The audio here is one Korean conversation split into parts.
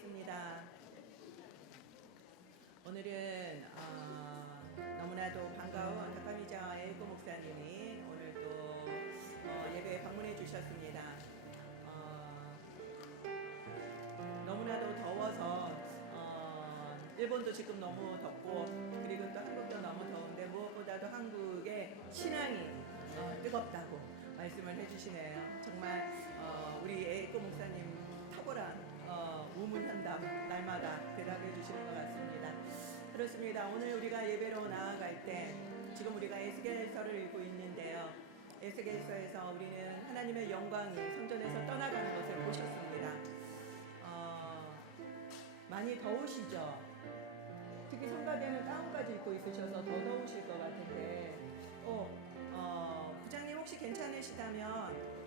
기도하겠습니다. 오늘은 너무나도 반가운 닭가미자 애고 목사님이 오늘 또 예배에 방문해 주셨습니다. 너무나도 더워서 일본도 지금 너무 덥고 그리고 또 한국도 너무 더운데 무엇보다도 한국의 신앙이 뜨겁다고 말씀을 해주시네요. 정말 우리 애고 목사님 탁월한 우문현답 날마다 대답해 주시는 것 같습니다. 그렇습니다. 오늘 우리가 예배로 나아갈 때 지금 우리가 에스겔서를 읽고 있는데요. 에스겔서에서 우리는 하나님의 영광이 성전에서 떠나가는 것을 보셨습니다. 많이 더우시죠? 특히 성가대는 가운까지 입고 있으셔서 더 더우실 것 같은데 부장님 혹시 괜찮으시다면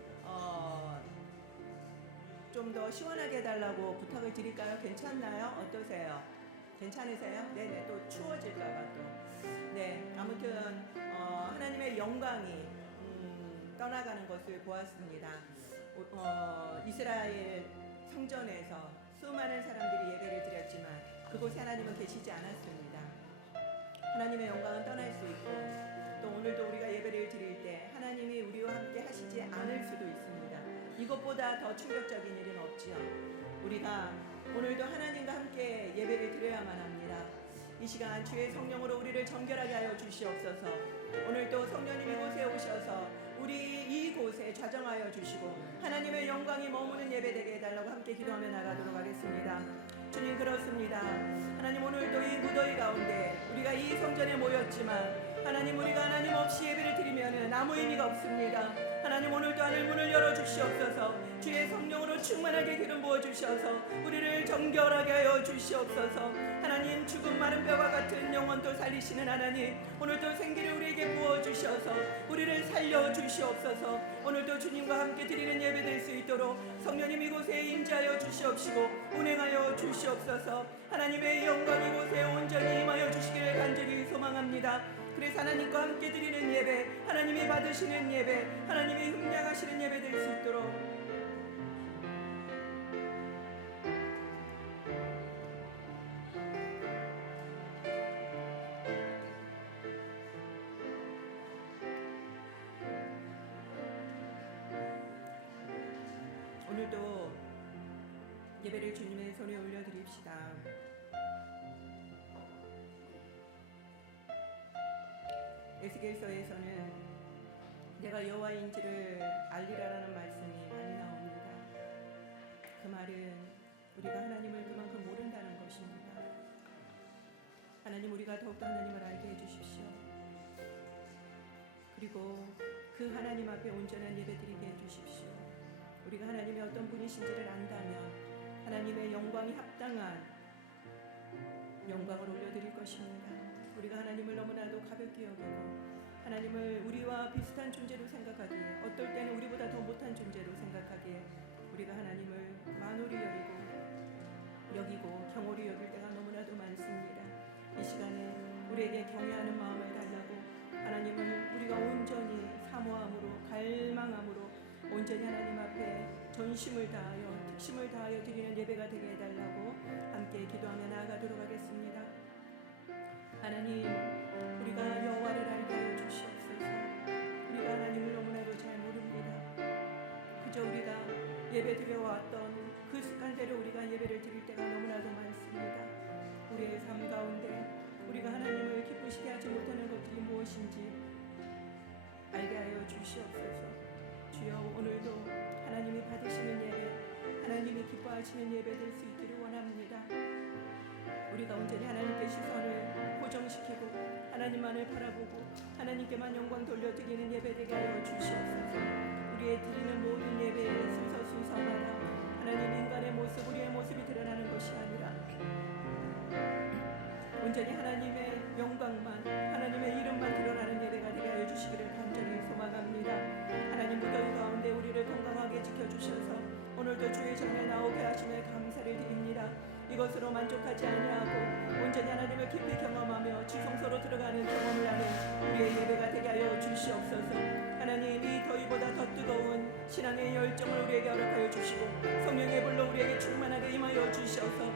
좀 더 시원하게 해달라고 부탁을 드릴까요? 괜찮나요? 어떠세요? 괜찮으세요? 네네, 또 추워질까봐 또. 네, 아무튼 하나님의 영광이 떠나가는 것을 보았습니다. 이스라엘 성전에서 수많은 사람들이 예배를 드렸지만 그곳에 하나님은 계시지 않았습니다. 하나님의 영광은 떠날 수 있고 또 오늘도 우리가 예배를 드릴 때 하나님이 우리와 함께 하시지 않을 수도 있습니다. 이것보다 더 충격적인 일은 없지요. 우리가 오늘도 하나님과 함께 예배를 드려야만 합니다. 이 시간 주의 성령으로 우리를 정결하게 하여 주시옵소서. 오늘도 성령님 이곳에 오셔서 우리 이곳에 좌정하여 주시고 하나님의 영광이 머무는 예배 되게 해달라고 함께 기도하며 나가도록 하겠습니다. 주님, 그렇습니다. 하나님, 오늘도 이 무더위 가운데 우리가 이 성전에 모였지만 하나님, 우리가 하나님 없이 예배를 드리면 아무 의미가 없습니다. 하나님, 오늘도 하늘 문을 열어주시옵소서. 주의 성령으로 충만하게 기름 부어주셔서 우리를 정결하게 하여 주시옵소서. 하나님, 죽은 마른 뼈와 같은 영혼도 살리시는 하나님, 오늘도 생기를 우리에게 부어주셔서 우리를 살려주시옵소서. 오늘도 주님과 함께 드리는 예배 될 수 있도록 성령님 이곳에 임재하여 주시옵시고 운행하여 주시옵소서. 하나님의 영광 이곳에 온전히 임하여 주시기를 간절히 소망합니다. 그래서 하나님과 함께 드리는 예배, 하나님이 받으시는 예배, 하나님이 흠량하시는 예배 될 수 있도록 오늘도 예배를 주님의 손에 올려드립시다. 에스겔서에서는 내가 여호와인지를 알리라라는 말씀이 많이 나옵니다. 그 말은 우리가 하나님을 그만큼 모른다는 것입니다. 하나님, 우리가 더욱더 하나님을 알게 해주십시오. 그리고 그 하나님 앞에 온전한 예배 드리게 해주십시오. 우리가 하나님이 어떤 분이신지를 안다면 하나님의 영광이 합당한 영광을 올려드릴 것입니다. 우리가 하나님을 너무나도 가볍게 여기고 하나님을 우리와 비슷한 존재로 생각하기에 어떨 때는 우리보다 더 못한 존재로 생각하기에 우리가 하나님을 만홀히 여기고 경홀히 여길 때가 너무나도 많습니다. 이 시간에 우리에게 경외하는 마음을 달라고 하나님을 우리가 온전히 사모함으로 갈망함으로 온전히 하나님 앞에 전심을 다하여 특심을 다하여 드리는 예배가 되게 해달라고 함께 기도하며 나아가도록 하겠습니다. 하나님, 우리가 여호와를 알게 하여 주시옵소서. 우리가 하나님을 너무나도 잘 모릅니다. 그저 우리가 예배 드려왔던 그 습관대로 우리가 예배를 드릴 때가 너무나도 많습니다. 우리의 삶 가운데 우리가 하나님을 기쁘시게 하지 못하는 것들이 무엇인지 알게 하여 주시옵소서. 주여, 오늘도 하나님이 받으시는 예배, 하나님이 기뻐하시는 예배 될 수 있기를 원합니다. 우리가 온전히 하나님께 시선을 고정시키고 하나님만을 바라보고 하나님께만 영광 돌려드리는 예배 되게 하여 주시옵소서. 우리의 드리는 모든 예배에 순서마다 하나님 인간의 모습, 우리의 모습이 드러나는 것이 아니라 온전히 하나님의 영광만, 하나님의 이름만 드러나는 예배가 되게 하여 주시기를 간절히 소망합니다. 하나님, 무더위 가운데 우리를 건강하게 지켜주셔서 오늘도 주의 전에 나오게 하심에 감사를 드립니다. 이것으로 만족하지 아니하고 온전히 하나님을 깊이 경험하며 지성소로 들어가는 경험을 하는 우리의 예배가 되게 하여 주시옵소서. 하나님, 이 더위보다 더 뜨거운 신앙의 열정을 우리에게 허락하여 주시고 성령의 불로 우리에게 충만하게 임하여 주셔서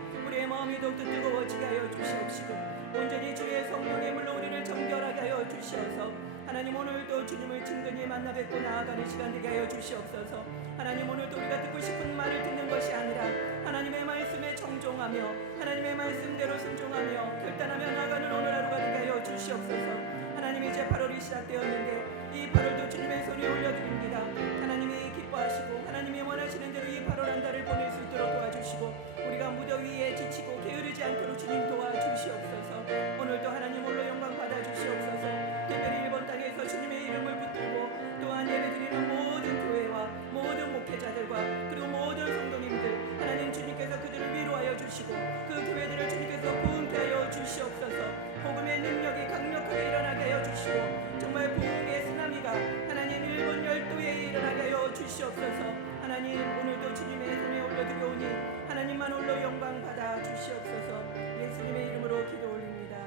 마음이 더욱더 뜨거워지게 하여 주시옵시고 온전히 주의 성령의 물로 우리를 정결하게 하여 주시어서 하나님 오늘도 주님을 친근히 만나 뵙고 나아가는 시간 되게 하여 주시옵소서. 하나님 오늘도 우리가 듣고 싶은 말을 듣는 것이 아니라 하나님의 말씀에 정종하며 하나님의 말씀대로 순종하며 결단하며 나아가는 오늘 하루가 되게 하여 주시옵소서. 하나님 이제 8월이 시작되었는데 이 8월도 주님의 손에 올려드립니다. 하나님이 기뻐하시고 하나님이 원하시는 대로 이 8월 한 달을 보낼 수 있도록 도와주시고 우리가 무더위에 지치고 게으르지 않도록 주님 도와주시옵소서. 오늘도 하나님 홀로 영광 받아주시옵소서. 특별히 일본 땅에서 주님의 이름을 붙들고 또한 예배드리는 모든 교회와 모든 목회자들과 그리고 모든 성도님들 하나님 주님께서 그들을 위로하여 주시고 그 교회들을 주님께서 부흥케 하여 주시옵소서. 복음의 능력이 강력하게 일어나게 하여 주시고 정말 부흥의 쓰나미가 하나님 일본 열도에 일어나게 하여 주시옵소서. 하나님 오늘도 주님의 손에 올려드려오니 하나님만 홀로 영광 받아 주시옵소서. 예수님의 이름으로 기도 올립니다.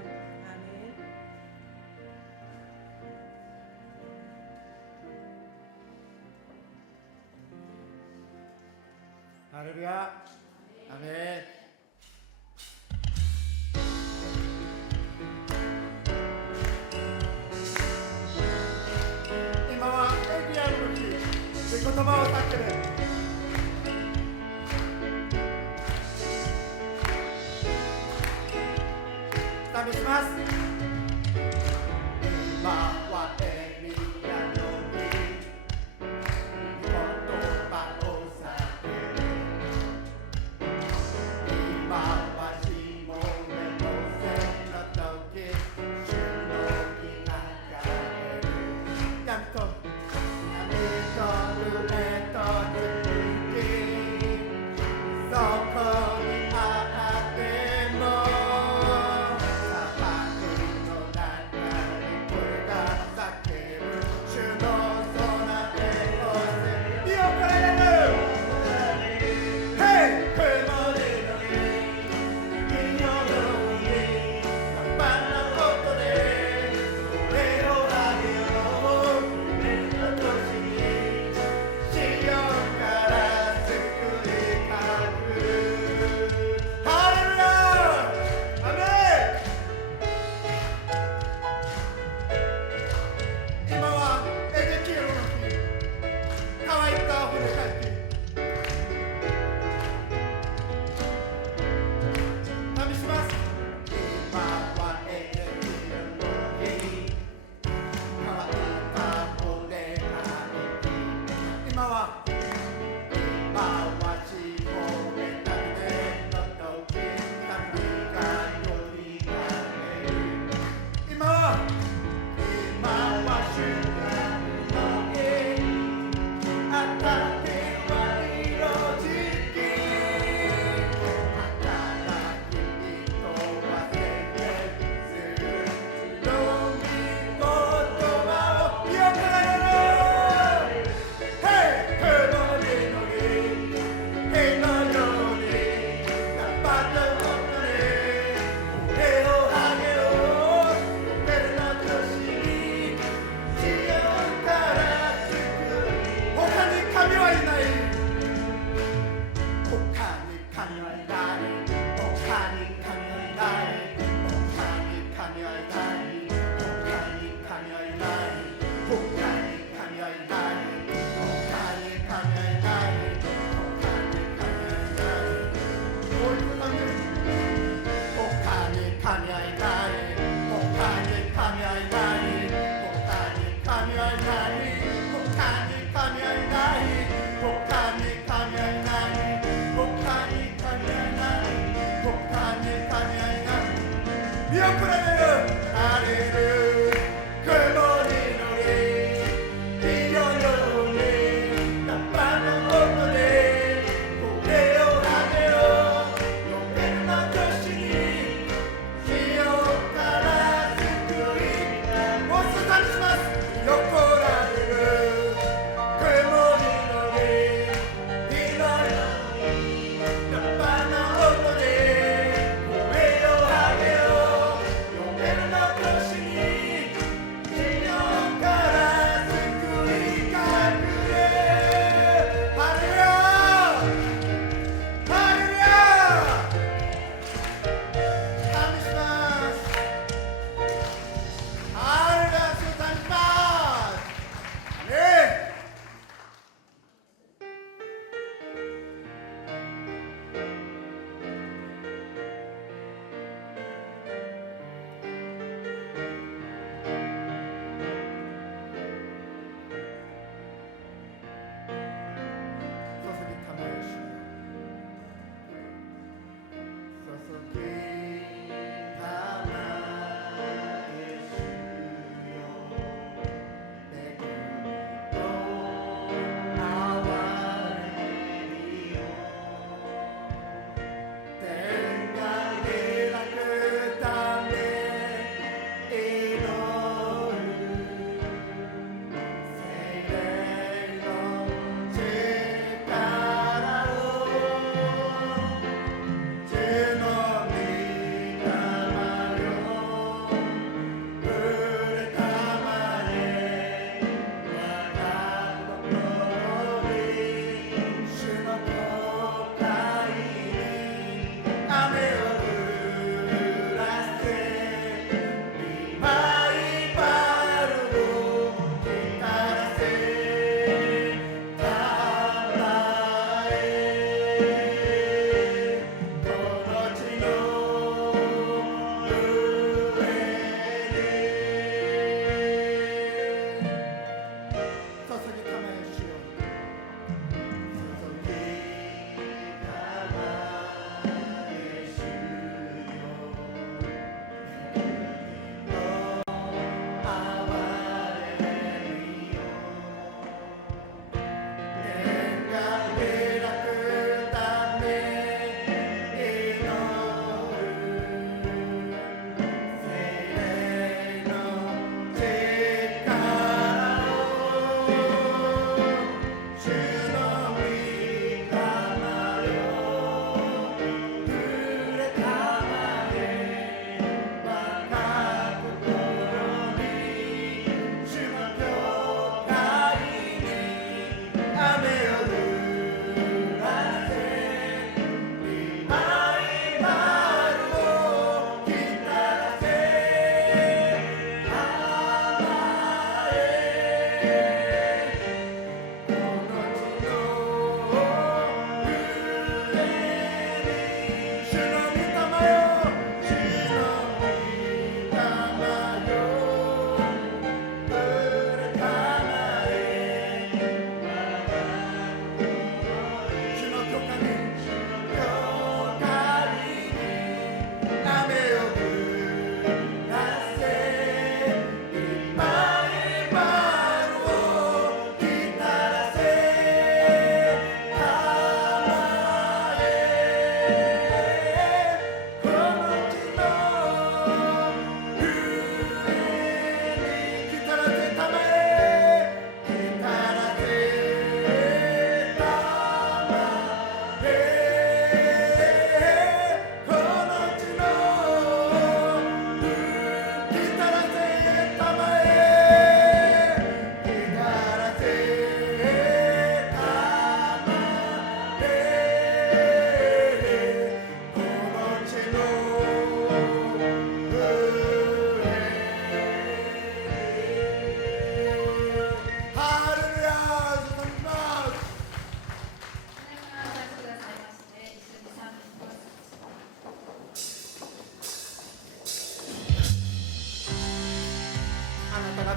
아멘. 할렐루야. 아멘. 今はエリアの時言葉をかける試します。今はエリアの時言葉を避ける今はしもべのせの時主の日が流れるやっと波と上と続きそこにあっても砂漠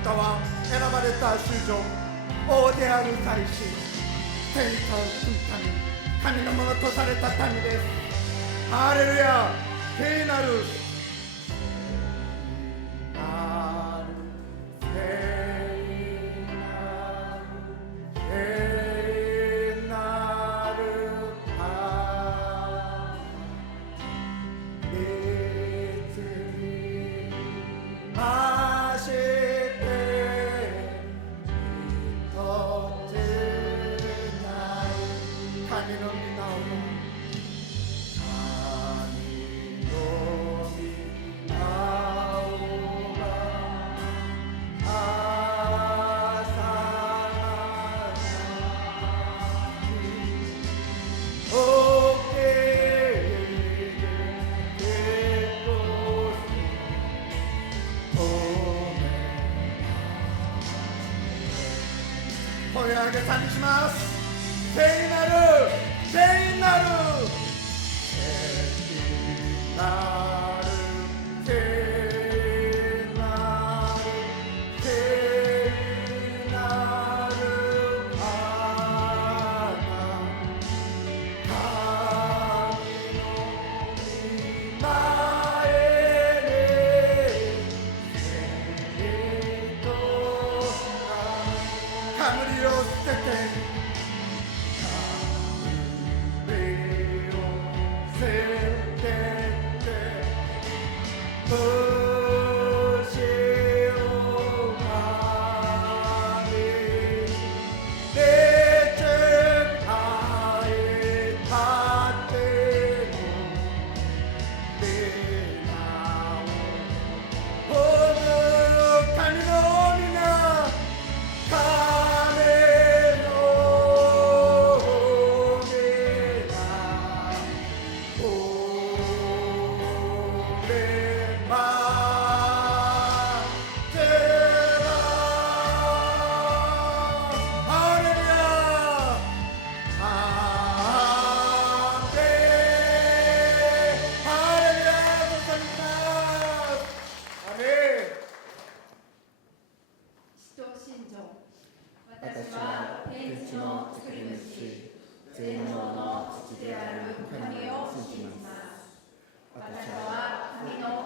たは選ばれた主女王である祭司天下を食う神神のものとされた民です。ハレルヤ。聖なる声を上げ賛美します。聖なる聖なる聖なる聖なる聖なる神の御前に冠を捨てて私は天地の作り主、全能の父である神を信じます。私は神の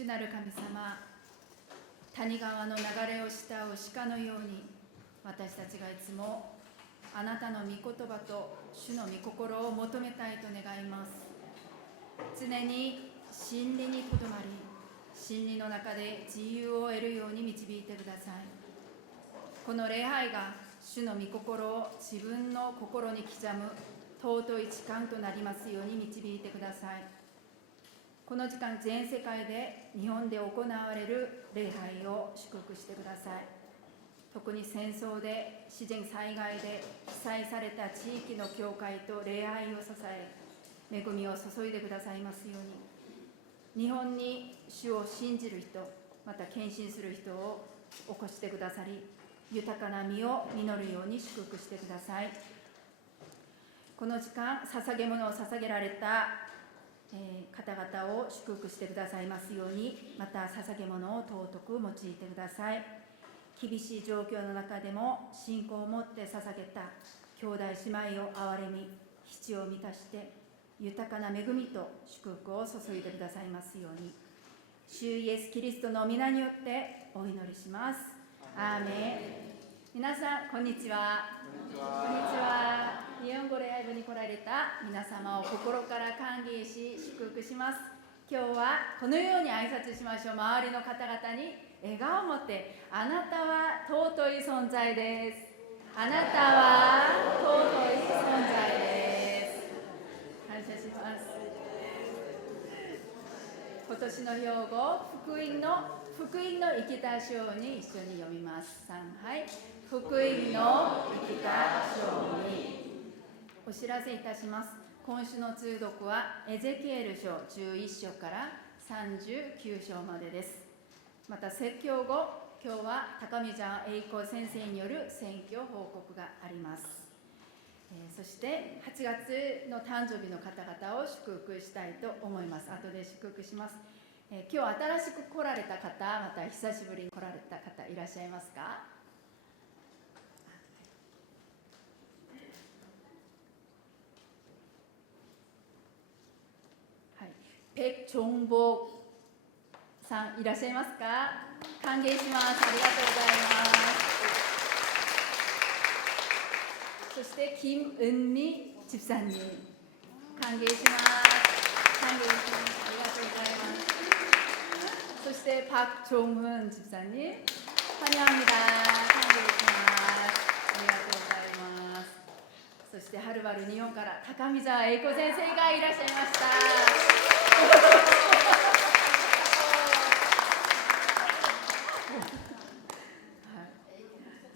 主なる神様、谷川の流れを慕う鹿のように、私たちがいつもあなたの御言葉と主の御心を求めたいと願います。常に真理にとどまり、真理の中で自由を得るように導いてください。この礼拝が主の御心を自分の心に刻む尊い時間となりますように導いてください。この時間、全世界で日本で行われる礼拝を祝福してください。特に戦争で、自然災害で被災された地域の教会と礼拝を支え、恵みを注いでくださいますように。日本に主を信じる人、また献身する人を起こしてくださり、豊かな実を実るように祝福してください。この時間、捧げ物を捧げられた方々を祝福してくださいますように、また捧げ物を尊く用いてください。厳しい状況の中でも信仰を持って捧げた兄弟姉妹を憐れみ、必要を満たして豊かな恵みと祝福を注いでくださいますように。主イエスキリストの皆によってお祈りします。アーメン。皆さんこんにちは。こんにちは。日本語礼拝部に来られた皆様を心から歓迎し祝福します。今日はこのように挨拶しましょう。周りの方々に笑顔を持って、あなたは尊い存在です。あなたは尊い存在です。感謝します。今年の標語、福音の生きた章に一緒に読みます。はい。福音の生きた章に。お知らせいたします。今週の通読はエゼキエル書11章から39章までです。また説教後、今日は高見ちゃん栄子先生による選挙報告があります。そして8月の誕生日の方々を祝福したいと思います。後で祝福します。今日新しく来られた方、また久しぶりに来られた方いらっしゃいますか？はい、ペク・チョンボさんいらっしゃいますか？歓迎します。ありがとうございます。そしてキム・ウンミ집사님歓迎します。歓迎します。ありがとうございます。そしてパク・チョンフン집사님 환영합니다。歓迎します。ありがとうございます。そしてはるばる日本から高見沢栄子先生がいらっしゃいました。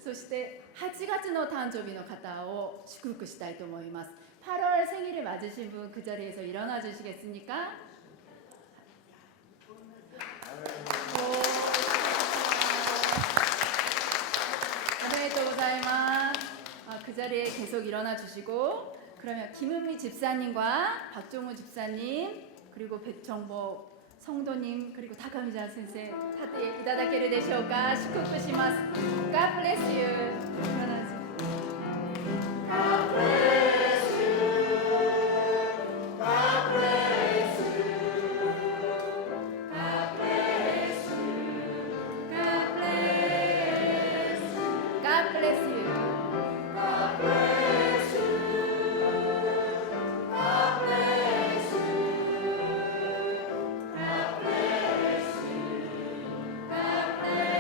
そして8月の誕生日の方を祝福したいと思います。 8월 생일을 맞으신 분 그 자리에서 일어나 주시겠습니까? 그 자리에 계속 일어나 주시고, 그러면 김은미 집사님과 박종우 집사님, 그리고 백정복 성도님, 그리고 다카미자 선생 다들 이다다케를 되시오까祝福します。 God bless you. God bless you. God bless you. God bless you. God bless you. God bless you. God bless you. God bless you. God bless you. God bless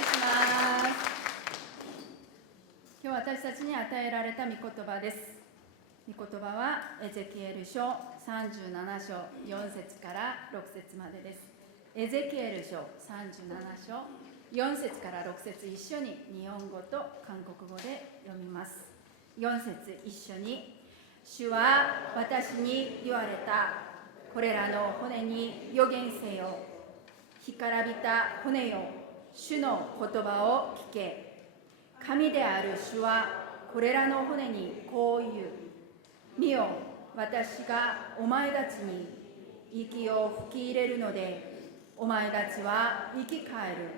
you. 今日私たちに与えられた御言葉です。御言葉はエゼキエル書37章4節から6節までです。エゼキエル書37章4節から6節一緒に日本語と韓国語で読みます。4節一緒に。主は私に言われた。これらの骨に予言せよ。干からびた骨よ、主の言葉を聞け。神である主はこれらの骨にこう言う。見よ、私がお前たちに息を吹き入れるので、お前たちは生き返る。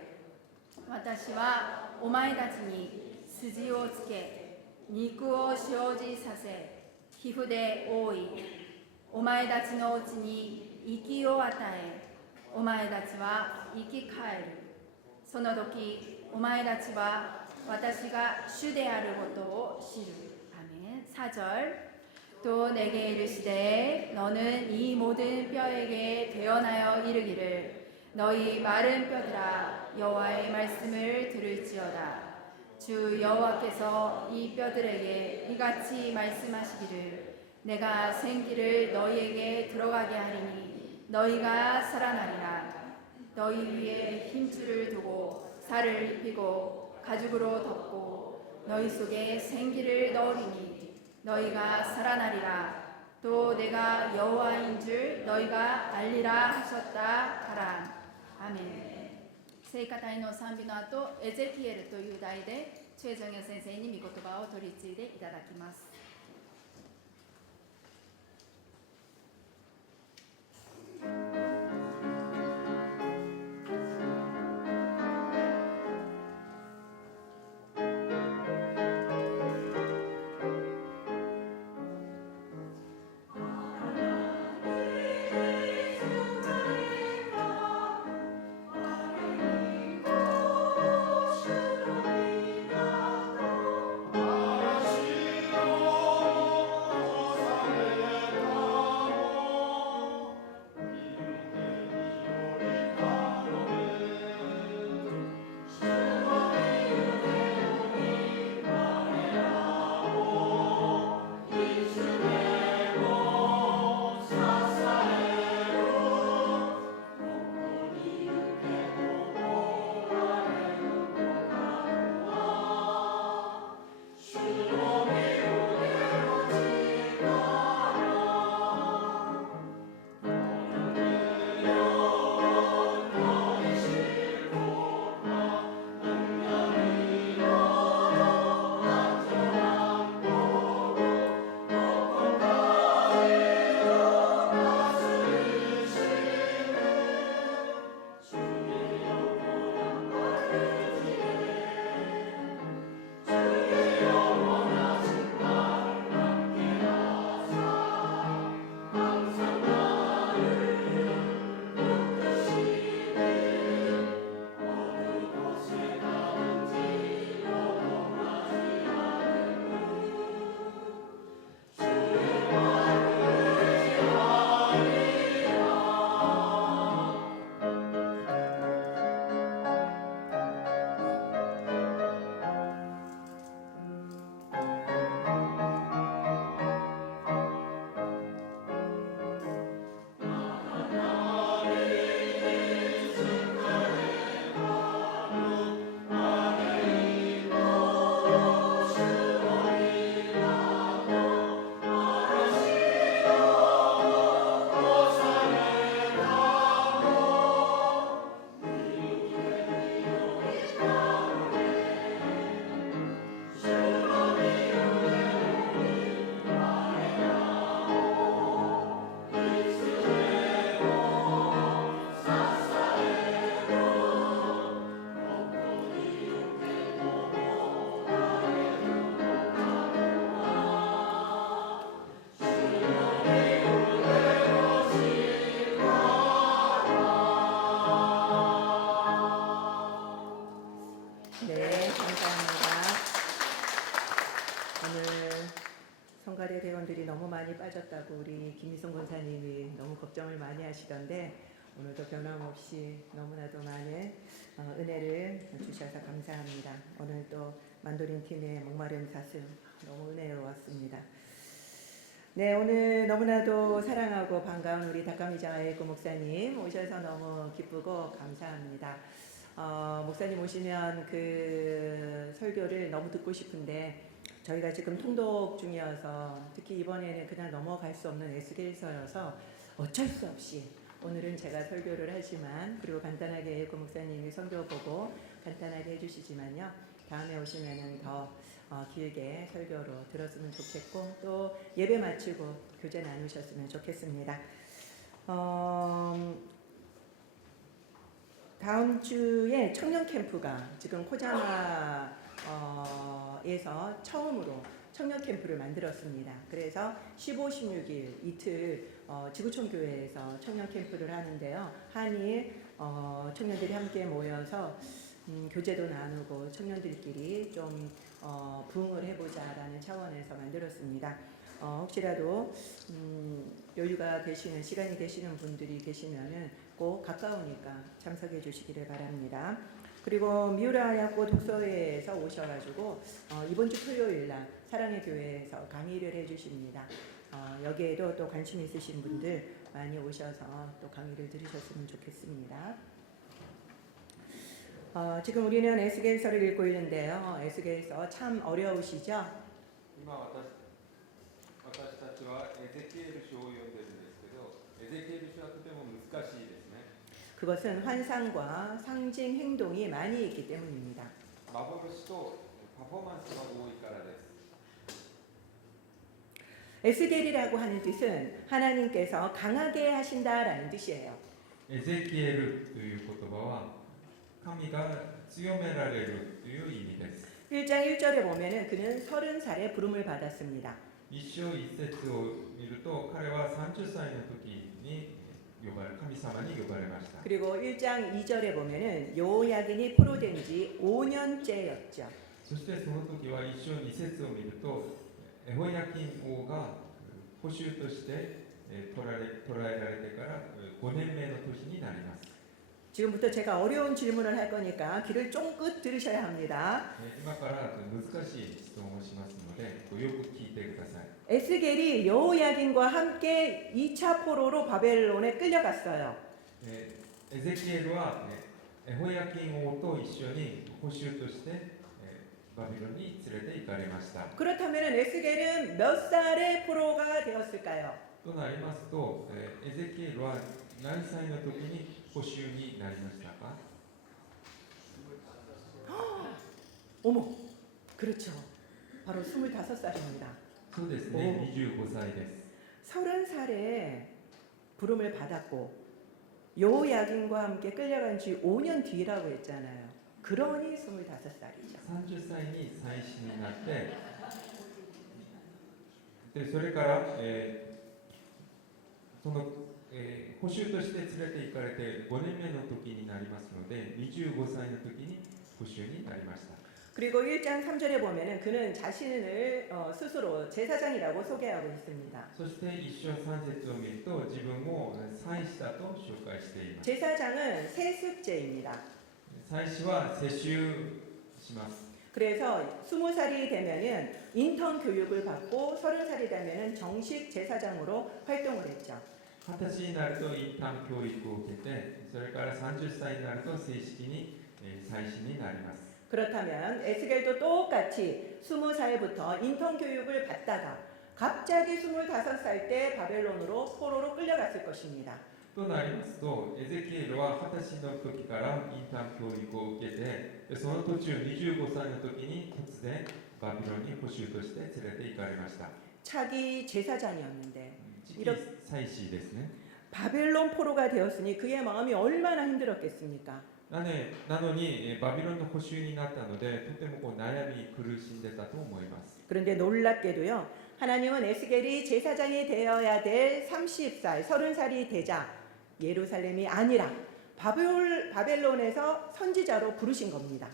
私はお前たちに筋をつけ、肉を生じさせ、皮膚で覆い、お前たちのうちに息を与え、お前たちは生き返る。その時、お前たちは私が主であることを知る。아멘. 4절. 또 내게 이르시되 너는 이 모든 뼈에게 되어나여 이르기를 너희 마른 뼈들아 여호와의 말씀을 들을지어다. 주 여호와께서 이 뼈들에게 이같이 말씀하시기를 내가 생기를 너희에게 들어가게 하리니 너희가 살아나리라. 너희 위에 힘줄을 두고 살을 입히고 가죽으로 덮고 너희 속에 생기를 넣으리니 너희가 살아나리라. 또 내가 여호와인 줄 너희가 알리라 하셨다 하라. 아멘. 聖歌隊の賛美の後、エゼキエルという題でチェ・ジョンヨ先生に御言葉を取り継いでいただきます。성가대 대원들이 너무 많이 빠졌다고 우리 김희성 권사님이 너무 걱정을 많이 하시던데 오늘도 변함없이 너무나도 많은 은혜를 주셔서 감사합니다. 오늘 또 만도린 팀의 목마른 가슴 너무 은혜로웠습니다. 네, 오늘 너무나도 사랑하고 반가운 우리 다카미자 에이코 목사님 오셔서 너무 기쁘고 감사합니다. 목사님 오시면 그 설교를 너무 듣고 싶은데 저희가 지금 통독 중이어서 특히 이번에는 그냥 넘어갈 수 없는 에스겔서여서 어쩔 수 없이 오늘은 제가 설교를 하지만 그리고 간단하게 에이코 목사님이 설교 보고 간단하게 해주시지만요. 다음에 오시면은 더 길게 설교로 들었으면 좋겠고 또 예배 마치고 교제 나누셨으면 좋겠습니다. 다음 주에 청년 캠프가 지금 코자마에서 처음으로 청년 캠프를 만들었습니다. 그래서 15, 16일 이틀 지구촌 교회에서 청년 캠프를 하는데요. 한일 청년들이 함께 모여서 교제도 나누고 청년들끼리 좀 부흥을 해보자라는 차원에서 만들었습니다. 혹시라도 여유가 되시는 시간이 되시는 분들이 계시면은 꼭 가까우니까 참석해 주시기를 바랍니다. 그리고 미우라야코 독서회에서 오셔가지고 이번 주 토요일 날 사랑의 교회에서 강의를 해주십니다. 여기에도 또 관심 있으신 분들 많이 오셔서 또 강의를 들으셨으면 좋겠습니다. 지금 우리는 에스겔서를 읽고 있는데요. 에스겔서 참 어려우시죠? 今私たちはエゼキエル書を読んでるんですけど、エゼキエル書はとても難しいですね。 그것은 환상과 상징 행동이 많이 있기 때문입니다. 幻とパフォーマンスが多いからです。 에스겔이라고 하는 뜻은 하나님께서 강하게 하신다라는 뜻이에요. エゼキエルという言葉は神が強められるという意味です。 1장 1절에 보면은 그는 30살에 부름을 받았습니다. 一章一節を見ると、彼は30歳の時に神様に呼ばれました。 그리고 1장 2절에 보면은 요야긴이 포로된 지 5년째였죠. そしてその時は一章二節を見ると、エホヤキン王が捕囚として捕らえられてから5年目の年になります。 지금부터 제가 어려운 질문을 할 거니까 귀를 쫑긋 들으셔야 합니다. 今から難しい質問をしますので、よく聞いてください。 에스겔이 여호야긴과 함께 2차 포로로 바벨론에 끌려갔어요. エゼキエルはエホヤキン王と一緒に捕囚としてバビロンに連れて行かれました。 그렇다면 에스겔은 몇 살의 포로가 되었을까요? となりますと、エゼキエルは何歳の時に捕囚になりましたか？ 어머, 그렇죠. 바로 25살입니다. そうですね、25歳です。 30살에 부름을 받았고 여호야긴과 함께 끌려간 지 5년 뒤라고 했잖아요. 그러니 25살이죠. 30歳に祭司になって、でそれから、その、捕囚として連れて行かれて5年目の時になりますので、25歳の時に捕囚になりました。 그리고 1장 3절에 보면은 그는 자신을 스스로 제사장이라고 소개하고 있습니다. そして一章3節を見ると、自分を祭司だと紹介しています。 제사장은 세습제입니다. 祭司は世襲します。 그래서 20살이 되면은 인턴 교육을 받고 30살이 되면은 정식 제사장으로 활동을 했죠. 20歳になるとインターン教育を受けて、それから30歳になると正式に祭司になります。 그렇다면 에스겔도 똑같이 20살부터 인턴 교육을 받다가 갑자기 25살 때 바벨론으로 포로로 끌려갔을 것입니다. となりますと、エゼキエルは20歳の時からインターン教育を受けて、その途中25歳の時に突然バビロンに捕囚として連れて行かれました。 차기 제사장이었는데 次期祭司ですね。 바벨론 포로가 되었으니 그의 마음이 얼마나 힘들었겠습니까? なのにバビロンの捕囚になったので、とても悩み苦しんでたと思います。 그런데 놀랍게도요. 하나님은 에스겔이 제사장이 되어야 될 30살, 30살이 되자 예루살렘이 아니라 바벨론에서 선지자로 부르신 겁니다.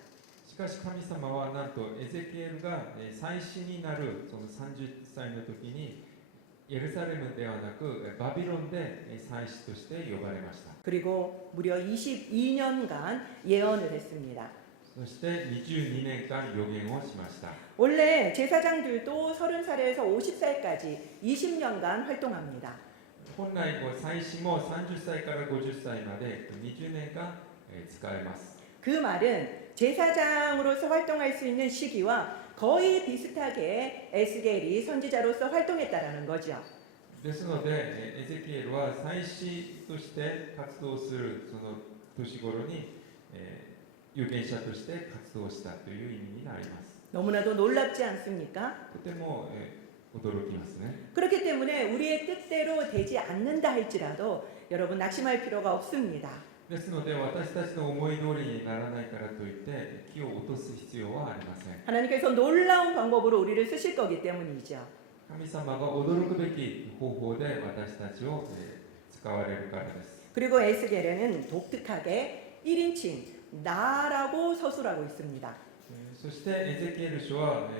しかし神様はなんとエゼキエルが祭司になるその30歳の時にエルサレムではなくバビロンで祭司として呼ばれました。 그리고 무려 22년간 예언을 했습니다. そして22年間予言をしました。 원래 제사장들도 30살에서 50살까지 20년간 활동합니다. 本来祭司も30歳から50歳まで20年間使えます。 그 말은 제사장으로서 활동할 수 있는 시기와 거의 비슷하게 에스겔이 선지자로서 활동했다라는 거죠. ですのでエゼキエルは祭司として活動するその年頃に預言者として活動したという意味になります。 너무나도 놀랍지 않습니까? とても驚きますね。 그렇기 때문에 우리의 뜻대로 되지 않는다 할지라도 여러분 낙심할 필요가 없습니다. ですので私たちの思い通りにならないからといって気を落とす必要はありません。 하나님께서 놀라운 방법으로 우리를 쓰실 거기 때문이죠. 神様が驚くべき方法で私たちを使われるからです。 그리고 에스겔에는 독특하게 1인칭 나라고 서술하고 있습니다. そしてエゼキエル書は、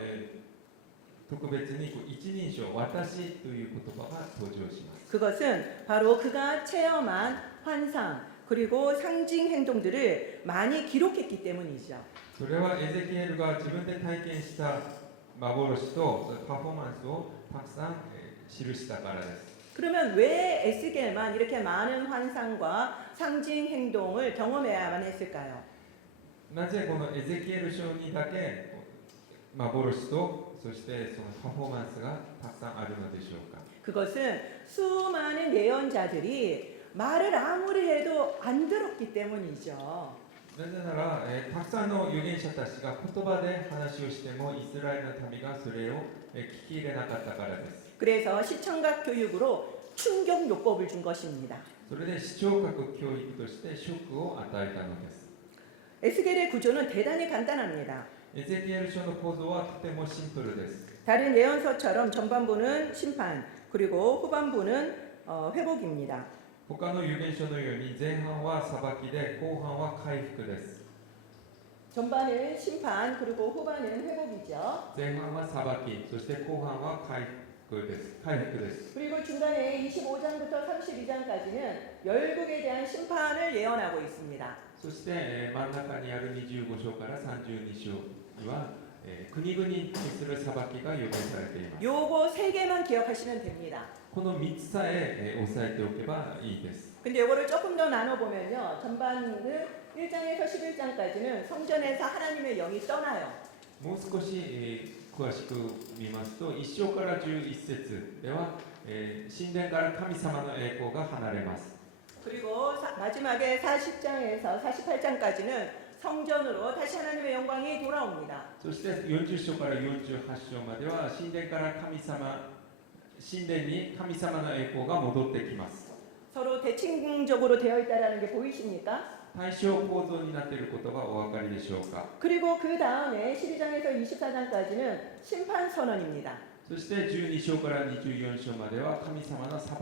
特別に一人称私という言葉が登場します。 그것은 바로 그가 체험한 환상 그리고 상징 행동들을 많이 기록했기 때문이죠. それはエゼキエルが自分で体験した幻とパフォーマンスをたくさん、記したからです。 그러면 왜 에스겔만 이렇게 많은 환상과 상징 행동을 경험해야만 했을까요? なぜこのエゼキエル書にだけ幻とそしてそのパフォーマンスがたくさんあるのでしょうか。 그것은 수많은 예언자들이 말을 아무리 해도 안 들었기 때문이죠. なぜなら、たくさんの預言者たちが言葉で話をしてもイスラエルの民がそれを、聞き入れなかったからです。 그래서 시청각 교육으로 충격 요법을 준 것입니다. それで視聴覚教育としてショックを与えたのです。 에스겔의 구조는 대단히 간단합니다. エゼキエル書の構造はとてもシンプルです。 다른 예언서처럼 전반부는 심판 그리고 후반부는 회복입니다. 他の預言書のように前半は裁きで後半は回復です。 전반은 심판 그리고 후반은 회복이죠. 前半は裁き、そして後半は回復です。回復です。 그리고 중간에 25장부터 32장까지는 열국에 대한 심판을 예언하고 있습니다. そして、真ん中にある25章から32章には、国々に対する裁きが予言されています。 요거 세 개만 기억하시면 됩니다. この3つさえ押さえておけばいいです。 근데 요거를 조금 더 나눠보면요. 전반은 1장에서 11장까지는 성전에서 하나님의 영이 떠나요. もう少し、詳しく見ますと、1章から11節では、神殿から神様の栄光が離れます。 그리고 마지막에 40장에서 48장까지는 성전으로 다시 하나님의 영광이 돌아옵니다. そして40章から48章までは神殿から神に神様の栄光が戻ってきます。 서로 대칭적으로 되어 있다는 게 보이십니까? 対称構造になっていることがお分かりでしょうか。 그리고 그 다음에 12장에서 24장까지는 심판 선언입니다. そして12章から24章までは神様の裁き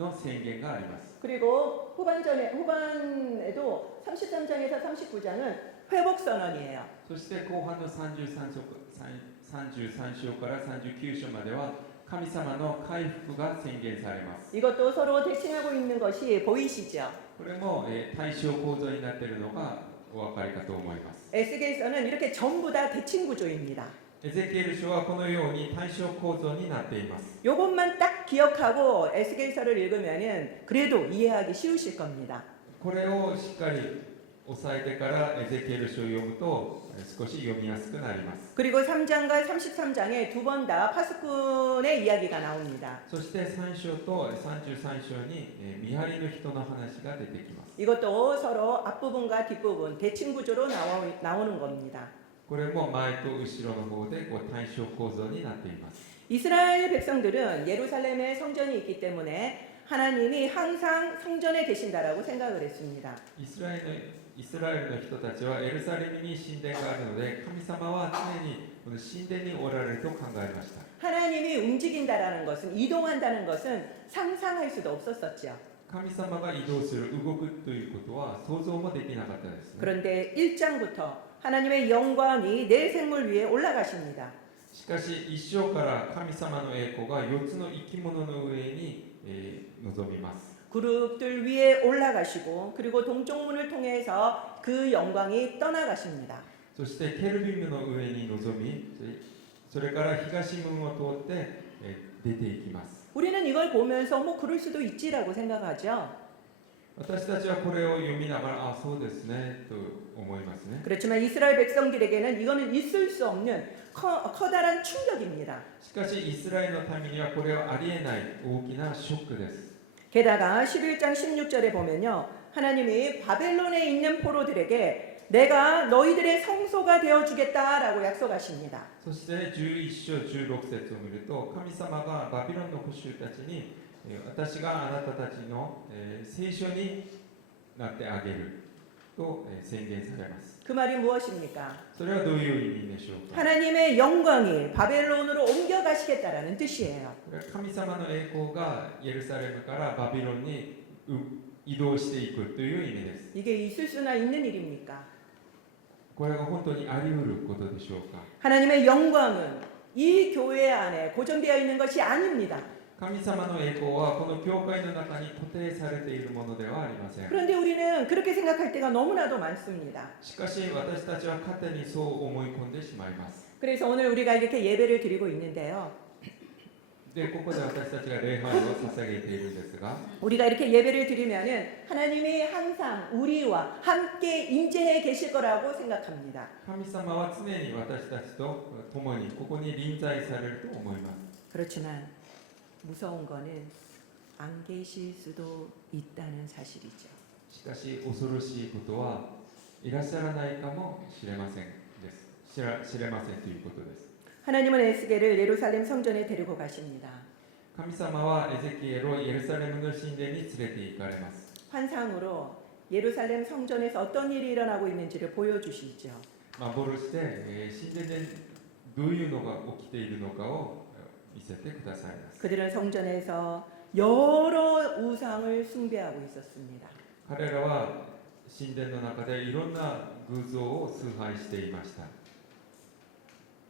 の宣言があります。 그리고 후반에도 33장에서 39장은 회복 선언이에요. そして後半の33章から39章までは神様の回復が宣言されます。 이것도 서로 대칭하고 있는 것이 보이시죠? これも、対称構造になっているのがお分かりかと思います。 에스겔서는 이렇게 전부 다 대칭 구조입니다. エゼキエル書はこのように対称構造になっています。 요것만 딱 기억하고 에스겔서를 읽으면은 그래도 이해하기 쉬우실 겁니다. これをしっかり押さえてからエゼキエル書を読むと少し読みやすくなります。 그리고 3장과 33장에 두 번 다 파수꾼의 이야기가 나옵니다. そして3章と33章に見張りの人の話が出てきます。 이것도 서로 앞부분과 뒷부분 대칭 구조로 나오는 겁니다. これも前と後ろの方で対称構造になっています。 이스라엘 백성들은 예루살렘에 성전이 있기 때문에 하나님이 항상 성전에 계신다라고 생각을 했습니다. イスラエルの人たちはエルサレムに神殿があるので神様は常にこの神殿におられると考えました。 하나님이 움직인다라는 것은 이동한다는 것은 상상할 수도 없었었죠. 神様が移動する動くということは想像もできなかったですね。 그런데 1장부터 하나님의 영광이 내 생물 위에 올라가십니다. しかし一章から神様の栄光が4つの生き物の上に、臨みます。 그룹들 위에 올라가시고 그리고 동쪽문을 통해서 그 영광이 떠나가십니다. そしてケルビムの上に臨み、それから東門を通って、出ていきます。 우리는 이걸 보면서 뭐 그럴 수도 있지라고 생각하죠. 私たちはこれを読みながらあそうですねと思いますね。 그렇지만 이스라엘 백성들에게는 이거는 있을 수 없는 커다란 충격입니다. しかしイスラエルの民にはこれはありえない大きなショックです。 게다가 11장 16절에 보면요. 하나님이 바벨론에 있는 포로들에게 내가 너희들의 성소가 되어 주겠다라고 약속하십니다. そして11章16節を見ると神様がバビロンの捕囚たちに私があなたたちの聖書になってあげると宣言されます。 그 말이 무엇입니까? それはどういう意味でしょうか。 하나님의 영광이 바벨론으로 옮겨가시겠다라는 뜻이에요. これは神様の栄光がエルサレムからバビロンに移動していくという意味です。 이게 있을 수나 있는 일입니까? これが本当にあり得ることでしょうか。 하나님의 영광은 이 교회 안에 고정되어 있는 것이 아닙니다. 神様の栄光はこの教会の中に固定されているものではありません。 그런데 우리는 그렇게 생각할 때가 너무나도 많습니다. しかし私たちは勝手にそう思い込んでしまいます。 그래서 오늘 우리가 이렇게 예배를 드리고 있는데요. でここで私たちが礼拝を捧げているんですが、 우리가 이렇게 예배를 드리면은 하나님이 항상 우리와 함께 임재해 계실 거라고 생각합니다. 神様は常に私たちと共にここに臨在されると思います。 그렇지만 무서운 거는 안 계실 수도 있다는 사실이죠. しかし恐ろしいことはいらっしゃらないかもしれませんです。知れませんということです。 하나님은 에스겔을 예루살렘 성전에 데리고 가십니다. 神様はエゼキエルをエルサレムの神殿に連れて行かれます。 환상으로 예루살렘 성전에서 어떤 일이 일어나고 있는지를 보여주시죠. 幻で神殿でどういうのが起きているのかを見せてくださいます。 그들은 성전에서 여러 우상을 숭배하고 있었습니다. 彼らは神殿の中でいろんな偶像を崇拝していました。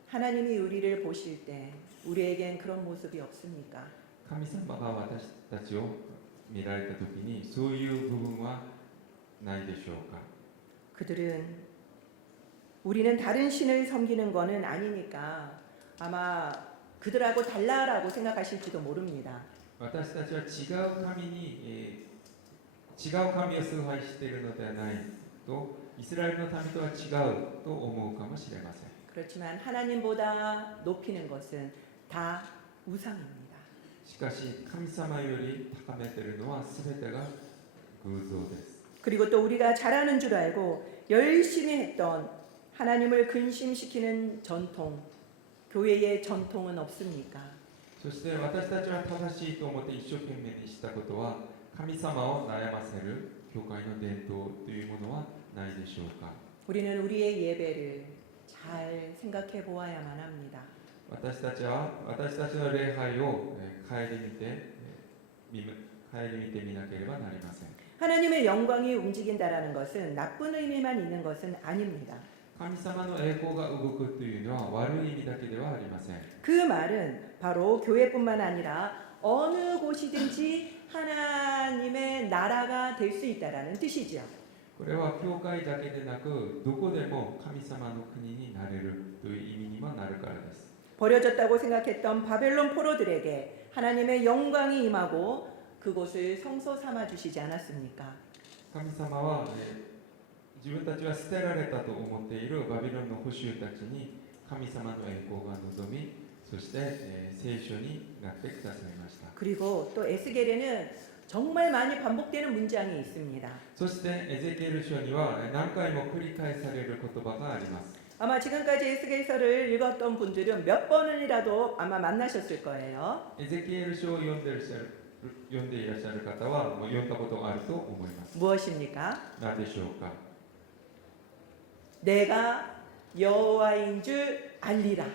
하나님이 우리를 보실 때 우리에겐 그런 모습이 없습니까? 神様が私たちを見られたときにそういう部分はないでしょうか。 그들은 우리는 다른 신을 섬기는 거는 아니니까 아마 그들하고 달라라고 생각하실지도 모릅니다. 私たちは違う神に、違う神を崇拝しているのではないとイスラエルの民とは違うと思うかもしれません。 그렇지만 하나님보다 높이는 것은 다 우상입니다. しかし神様より高めているのは全てが偶像です。 그리고 또 우리가 잘하는 줄 알고 열심히 했던 하나님을 근심시키는 전통, 교회의 전통은 없습니까? そして私たちは正しいと思って一生懸命にしたことは神様を悩ませる教会の伝統というものはないでしょうか。 우리는 우리의 예배를 잘 생각해 보아야만 합니다. 私たちは私たちの礼拝を顧みてみなければなりません。 하나님의 영광이 움직인다라는 것은 나쁜 의미만 있는 것은 아닙니다. 神様の栄光が動くというのは悪い意味だけではありません。 그 말은 바로 교회뿐만 아니라 어느 곳이든지 하나님의 나라가 될 수 있다라는 뜻이죠. これは教会だけでなくどこでも神様の国になれるという意味にもなるからです。 버려졌다고 생각했던 바벨론 포로들에게 하나님의 영광이 임하고 그곳을 성소 삼아 주시지 않았습니까? 神様は、自分たちは捨てられたと思っているバビロンの捕囚たちに神様の栄光が望み、そして、聖書になってくださいました。 그리고 또 에스겔에는 정말 많이 반복되는 문장이 있습니다. そしてエゼキエル書には何回も繰り返される言葉があります。 아마 지금까지 에스겔서를 읽었던 분들은 몇 번이라도 아마 만나셨을 거예요. エゼキエル書を読んでいらっしゃる方はもう読んだことがあると思います。 무엇입니까? 何でしょうか。 내가 여호와인 줄 알리라.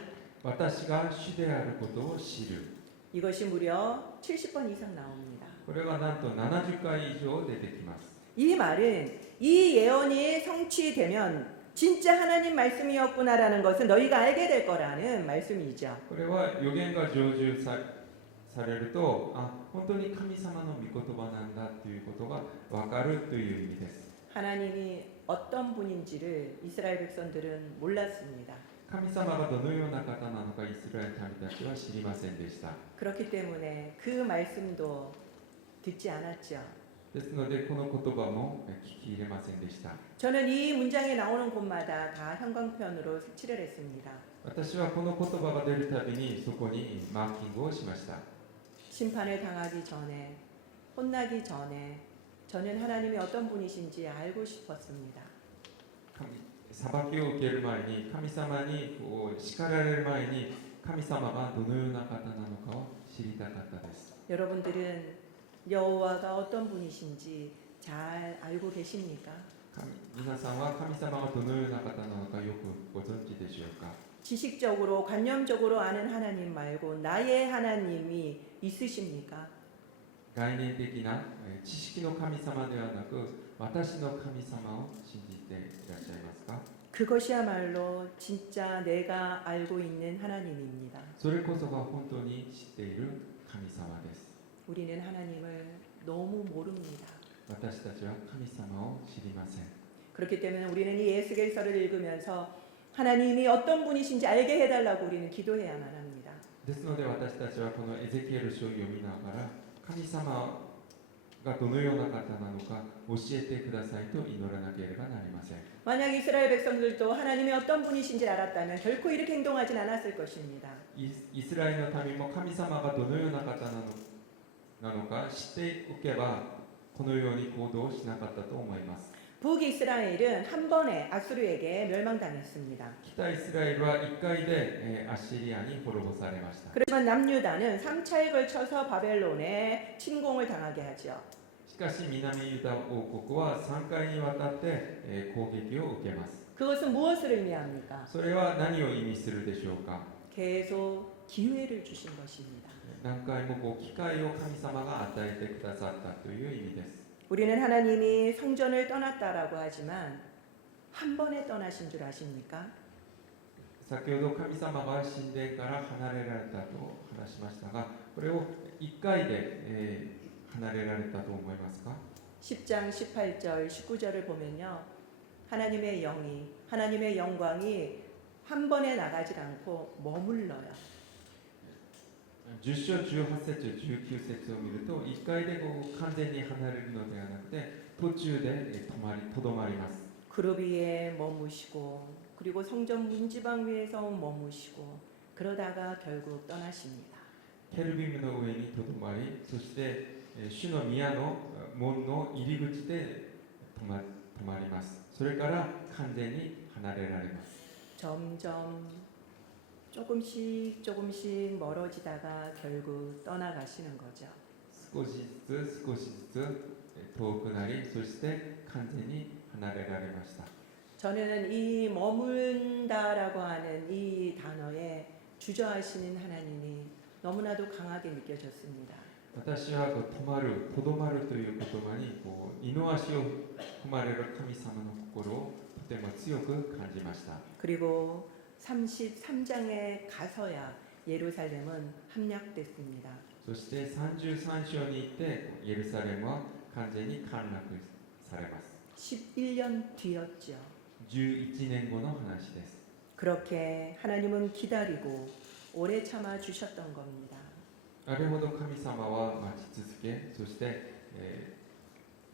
私が主であることを知る。 이것이 무려 70번 이상 나옵니다. これはなんと70回以上出てきます。 이 말은 이 예언이 성취되면 진짜 하나님 말씀이었구나라는 것은 너희가 알게 될 거라는 말씀이죠. これは予言が成就されると、本当に神様の御言葉なんだということが分かるという意味です。 하나님이 어떤 분인지를 이스라엘 백성들은 몰랐습니다. 神様がどのような方なのかイスラエル民たちは知りませんでした。 그렇기 때문에 그 말씀도 듣지 않았죠. ですのでこの言葉も聞き入れませんでした。 저는 이 문장에 나오는 곳마다 다 형광펜으로 색칠을 했습니다. 私はこの言葉が出るたびにそこにマーキングをしました。 심판을 당하기 전에, 혼나기 전에 저는 하나님이 어떤 분이신지 알고 싶었습니다. 裁きを受ける前に神様に叱られる前に神様がどのような方なのかを知りたかったです。 여러분들은 여호와가 어떤 분이신지 잘 알고 계십니까? 皆さんは神様がどのような方なのかよくご存知でしょうか。 지식적으로 관념적으로 아는 하나님 말고 나의 하나님이 있으십니까? 概念的な知識の神様ではなく私の神様を信じていらっしゃいますか。 그것이야말로 진짜 내가 알고 있는 하나님입니다. それこそが本当に知っている神様です。 우리는 하나님을 너무 모릅니다. 私たちは神様を知りません。 그렇기 때문에 우리는 이 에스겔서를 읽으면서 하나님이 어떤 분이신지 알게 해달라고 우리는 기도해야만 합니다. ですので私たちはこのエゼキエル書を読みながら神様がどのような方なのか教えてくださいと祈らなければなりません。 만약 이스라엘 백성들도 하나님이 어떤 분이신지 알았다면 결코 이렇게 행동하진 않았을 것입니다. イスラエルの民も神様がどのような方なのか知っておけばこのように行動しなかったと思います。 북이스라엘은 한 번에 아수르에게 멸망당했습니다. 北イスラエルは1回でアッシリアに滅ぼされました。 그렇지만 남유다는 3차에 걸쳐서 바벨론에 침공을 당하게 하죠. しかし南ユダ王国は3回にわたって攻撃を受けます。 그것은 무엇을 의미합니까? それは何を意味するでしょうか。 계속 기회를 주신 것입니다. 何回も機会を神様が与えてくださったという意味です。 우리는 하나님이 성전을 떠났다라고 하지만 한 번에 떠나신 줄 아십니까? 先ほど神様が神殿から離れられたと話しましたが、これを1回で、離れられたと思いますか。 10장 18절 19절을 보면요. 하나님의 영이 하나님의 영광이 한 번에 나가지 않고 머물러요. 10章18節19節を見ると1回で完全に離れるのではなくて途中でとどまります。 그룹 위에 머무시고 그리고 성전 문지방 위에서 머무시고 그러다가 결국 떠나십니다. ケルビムの上にとどまり、そして主の宮の門の入り口で止まります。それから完全に離れられます。 점점 조금씩 멀어지다가 결국 떠나가시는 거죠. 少しずつ遠くなり、そして完全に離れられました。 저는 이 머문다라고 하는 이 단어에 주저하시는 하나님이 너무나도 강하게 느껴졌습니다. 私は止まる、とどまるという言葉に二の足を踏まれる神様の心をとても強く感じました。 그리고 33장에 가서야 예루살렘은 함락됐습니다. そして33章に行ってエルサレムは完全に陥落されます。 11년 뒤였죠. 11年後の話です。 그렇게 하나님은 기다리고 오래 참아 주셨던 겁니다. あれほど神様は待ち続け、そして、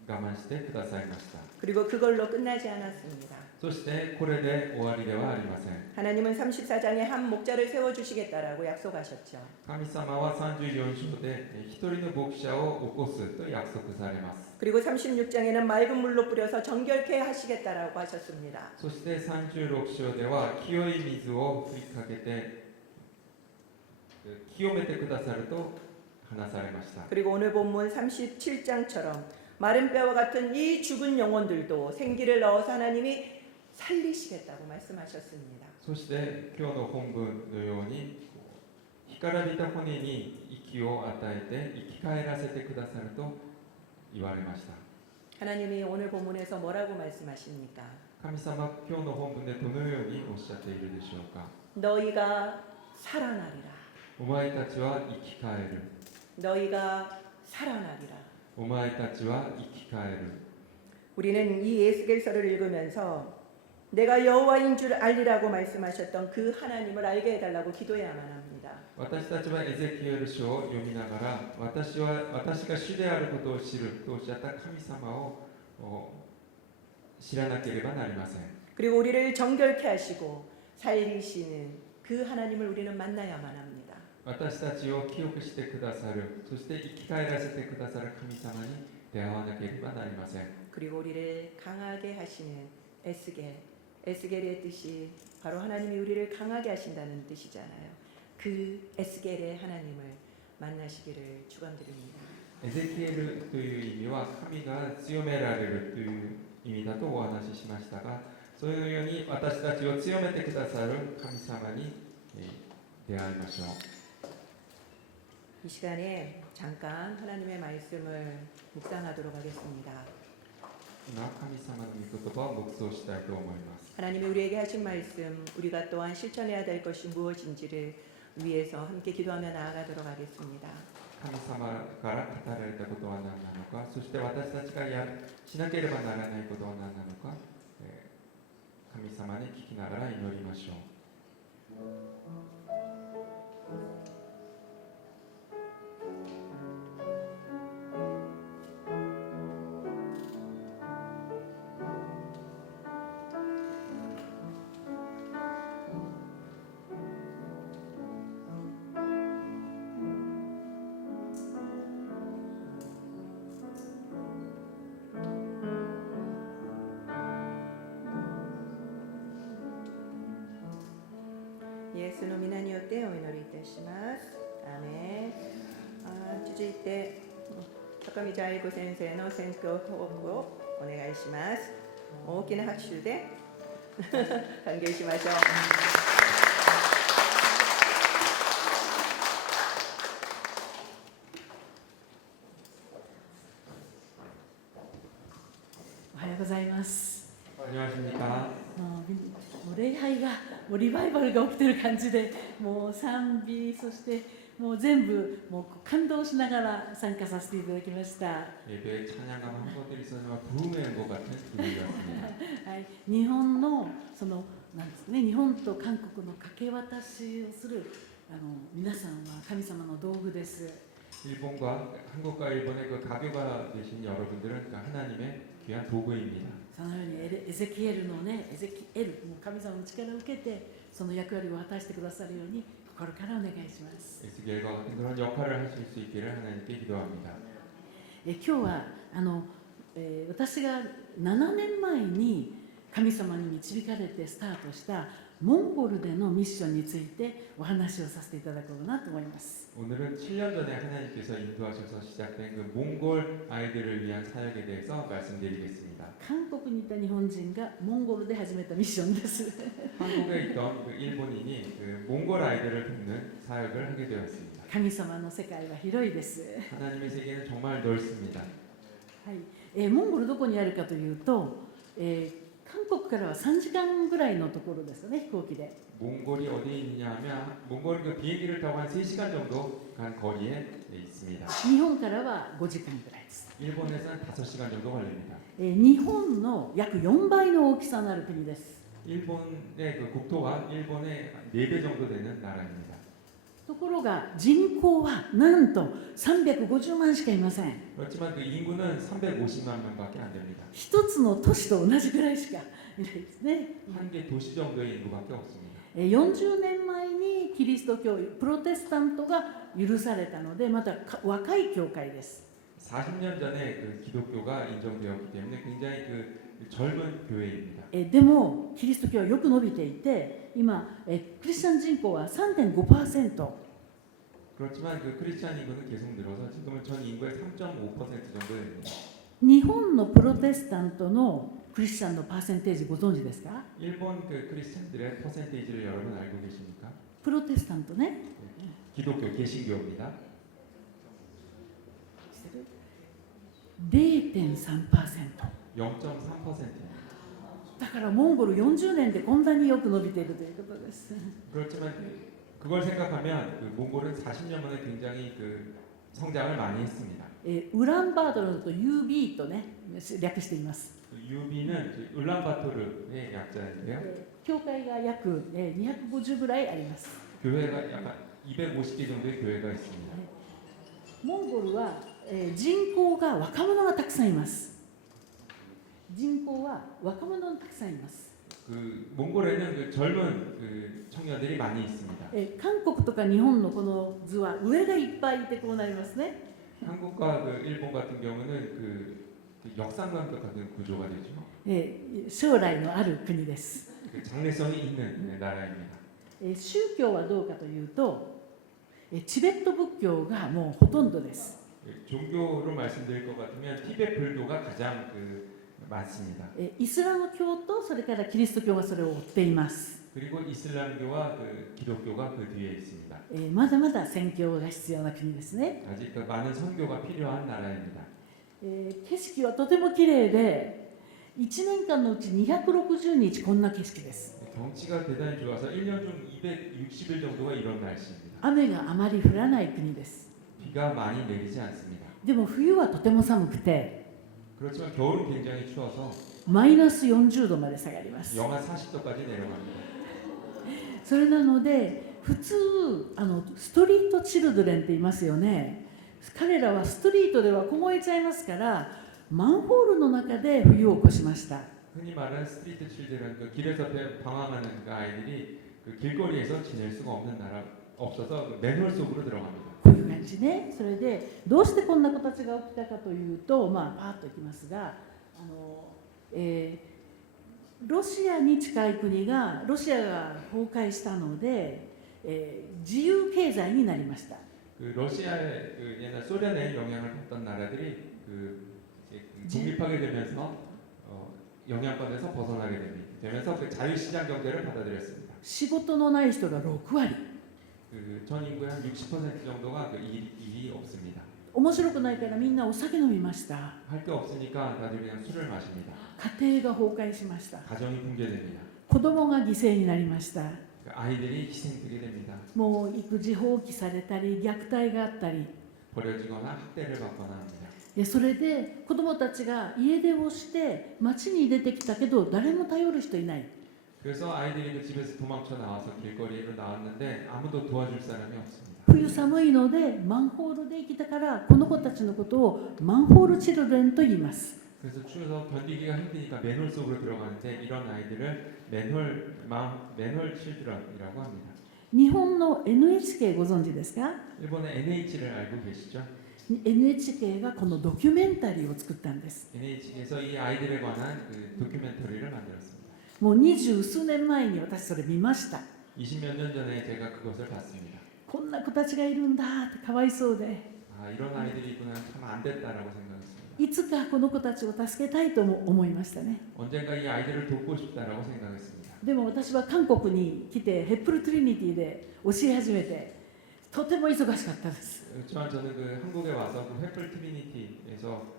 我慢してくださいました。 그리고 그걸로 끝나지 않았습니다. そしてこれで終わりではありません。 하나님은 34장에 한 목자를 세워 주시겠다라고 약속하셨죠. 神様は34章で一人の牧者を起こすと約束されます。 그리고 36장에는 맑은 물로 뿌려서 정결케 하시겠다라고 하셨습니다. そして36章では清い水を振りかけて清めてくださると話されました。 그리고 오늘 본문 37장처럼 마른 뼈와 같은 이 죽은 영혼들도 생기를 넣어서 하나님이 살리시겠다고 말씀하셨습니다. そして今日の本文のように干からびた骨に息を与えて生き返らせてくださると言われました。 하나님이 오늘 본문에서 뭐라고 말씀하십니까? 神様、今日の本文でどのようにおっしゃっているでしょうか。 너희가 살아나리라. お前たちは生き返る。 너희가 살아나리라. お前たちは生き返る。 우리는 이 에스겔서를 읽으면서 내가 여호와인 줄 알리라고 말씀하셨던 그 하나님을 알게 해달라고 기도해야만 합니다. 私たちはエゼキエル書を読みながら私が主であることを知るとおっしゃった神様を知らなければなりません。 그리고 우리를 정결케 하시고 살리시는 그 하나님을 우리는 만나야만 합니다. 私たちを清くしてくださる、そして生き返らせてくださる神様に出会わなければなりません。 그리고 우리를 강하게 하시는 에스겔의 뜻이 바로 하나님이 우리를 강하게 하신다는 뜻이잖아요. 그 에스겔의 하나님을 만나시기를 축원드립니다. エゼキエルという意味は神が強められるという意味だとお話ししましたが、そういうように私たちを強めてくださる神様に出会いましょう。 이 시간에 잠깐 하나님의 말씀을 묵상하도록 하겠습니다. 今神様の御言葉を黙想したいと思います。 하나님이 우리에게 하신 말씀, 우리가 또한 실천해야 될 것이 무엇인지를 위해서 함께 기도하며 나아가도록 하겠습니다. 神様から語られたことは何なのか、そして私たちがしなければならないことは何なのか、神様に聞きながら祈りましょう。 イエスの皆によってお祈りいたします。アーメン。続いて高見愛子先生の選挙報告をお願いします。大きな拍手で歓迎しましょう。おはようございます。 안녕하십니까? もう礼拝がもうリバイバルが起きてる感じで、もう賛美、そしてもう全部もう感動しながら参加させていただきました。 예배에 찬양과 헌것들이 있었지만 부흥의 것 같은 기분이었습니다. はい、日本のそのなんですね、日本と韓国の掛け渡しをする皆さんは神様の道具です。 일본과 한국과 일본의 그 가교가 되신 여러분들은 그 하나님의 귀한 도구입니다. そのようにエゼキエルのね、エゼキエルもう神様の力を受けてその役割を果たしてくださるように心からお願いします。 에스겔과 같은 그런 역할을 하실 수 있기를 하나님께 기도합니다. 今日は私が7年前に神様に導かれてスタートしたモンゴルでのミッションについてお話をさせていただこうなと思います。 오늘은 7년 전에 하나님께서 인도하셔서 시작된 그 몽골 아이들을 위한 사역에 대해서 말씀드리겠습니다. 韓国にいた日本人がモンゴルで始めたミッションです。 한국에 있던 그 일본인이 그 몽골 아이들을 돕는 사역을 하게 되었습니다. 神様の世界は広いです。 하나님의 세계는 정말 넓습니다. はい、モンゴルどこにあるかというと、韓国からは3時間ぐらいのところですよね、飛行機で。 몽골이 어디에 있느냐 하면 몽골 그 비행기를 타고 한 3시간 정도 간 거리에 있습니다. 日本からは5時間ぐらいです。 일본에서는 5시간 정도 걸립니다. 日本の約4倍の大きさのある国です。 일본의 그 국토가 일본의 4배 정도 되는 나라입니다. ところが人口はなんと350万しかいません。 그렇지만 그 인구는 350만 명밖에 안 됩니다. 一つの都市と同じぐらいしかいないですね。 한 개 도시 정도의 인구밖에 없습니다. 40年前にキリスト教プロテスタントが許されたので、また若い教会です。 40년 전에 그 기독교가 인정되었기 때문에 굉장히 그 젊은 교회입니다. でもキリスト教はよく伸びていて、今クリスチャン人口は 3.5%。 그렇지만 그 크리스찬 인구는 계속 늘어서 지금은 전 인구의 3.5% 정도 됩니다. 日本のプロテスタントのクリスチャンのパーセンテージご存知ですか？ 일본 그 크리스찬들의 퍼센테이지를 여러분 알고 계십니까? プロテスタントね、 기독교 개신교입니다. 0.3%。 0.3%입니다. だからモンゴル40年でこんなによく伸びているということです。 그렇지만 그걸 생각하면 그 몽골은 40년 만에 굉장히 그 성장을 많이 했습니다. ウランバートルのと UB とね略しています。 유비는 울란바토르의 약자인데요. 教会が約250ぐらいあります。 교회가 약간 250개 정도의 교회가 있습니다. モンゴルは人口が若者がたくさんいます。人口は若者がたくさんいます。 그 몽골에는 그 젊은 그 청년들이 많이 있습니다. 韓国とか日本のこの図は上がいっぱいいてこうなりますね。 한국과 그 일본 같은 경우는 그 역상관과 같은 구조가 되죠. 将来のある国です。 그 장래성이 있는 나라입니다. 宗教はどうかというと、チベット仏教がもうほとんどです。 종교로 말씀드릴 것 같으면 티베트 불교가 가장 많습니다. イスラム教とそれからキリスト教がそれを追っています。 그리고 이슬람교와 기독교가 그 뒤에 있습니다. まだまだ宣教が必要な国ですね。 아직 많은 선교가 필요한 나라입니다. 景色はとても綺麗で、1年間のうち260日こんな景色です。 경치가 대단히 좋아서 1년 중 260일 정도가 이런 날씨입니다. 雨があまり降らない国です。 비가 많이 내리지 않습니다. でも冬はとても寒くて、 그렇지만 겨울은 굉장히 추워서 マイナス40度まで下がります。 영하 40도까지 내려갑니다. それなので、普通ストリートチルドレンって言いますよね。彼らはストリートでは凍えちゃいますから、マンホールの中で冬を越しました。 흔히 말하는 스트리트 칠드런 길에서 방황하는 아이들이 길거리에서 지낼 수가 없어서 맨홀 속으로 들어갑니다. こういう感じね。それでどうしてこんな子たちが起きたかというと、パーッといきますが、ロシアに近い国がロシアが崩壊したので、自由経済になりました。 러시아의 옛날 소련의 영향을 받던 나라들이 독립하게 되면서 영향권에서 벗어나게 되면서 자유시장 경제를 받아들였습니다. 仕事のない人が6割。 전 인구의 한 60% 정도가 일이 없습니다. 面白くないからみんなお酒飲みました。 할 게 없으니까 다들 그냥 술을 마십니다. 家庭が崩壊しました。 가정이 붕괴됩니다. 子供が犠牲になりました。 아이들이 희생되게 됩니다. もう育児放棄されたり虐待があったり、 버려지거나 학대를 받거나 합니다. それで子供たちが家出をして街に出てきたけど誰も頼る人いない。 그래서 아이들이 그 집에서 도망쳐 나와서 길거리로 나왔는데 아무도 도와줄 사람이 없습니다. 冬寒いのでマンホールで生きたからこの子たちのことをマンホールチルドレンと言います。 그래서 추워서 견디기가 힘드니까 맨홀 속으로 들어가는데 이런 아이들을 맨홀 칠드런이라고 합니다. 日本の NHK ご存知ですか？ 일본의 NH를 알고 계시죠? NHK がこのドキュメンタリーを作ったんです。 NH에서 이 아이들에 관한 다큐멘터리를 만들었습니다. もう20数年前に私それ見ました。 20몇 년 전에 제가 그것을 봤습니다. こんな子たちがいるんだってかわいそうで、 이런 아이들이 있구나 참 안 됐다라고 생각했습니다. いつかこの子たちを助けたいとも思いましたね。 언젠가 이 아이들을 돕고 싶다라고 생각했습니다. でも私は韓国に来てヘップルトリニティで教え始めてとても忙しかったです。 그렇지만 저는 한국에 와서 횃불 트리니티에서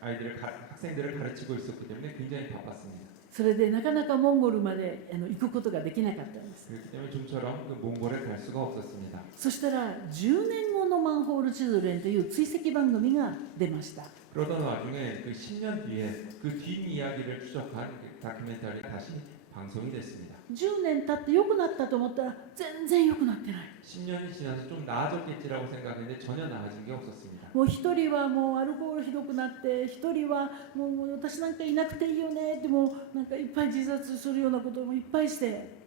학생들을 가르치고 있었기 때문에 굉장히 바빴습니다. それでなかなかモンゴルまで行くことができなかったんです。 그렇기 때문에 좀처럼 몽골에 갈 수가 없었습니다. そしたら10年後のマンホールチルドレンという追跡番組が出ました。 그러던 와중에 10년 뒤에 그 뒷이야기를 추적한 다큐멘터리 다시 방송이 됐습니다. 10年経って良くなったと思ったら全然良くなってない。 10년이 지나서 좀 나아졌겠지라고 생각했는데 전혀 나아진 게 없었습니다. もう一人はもうアルコールひどくなって、一人はもう私なんかいなくていいよねってもうなんかいっぱい自殺するようなこともいっぱいして、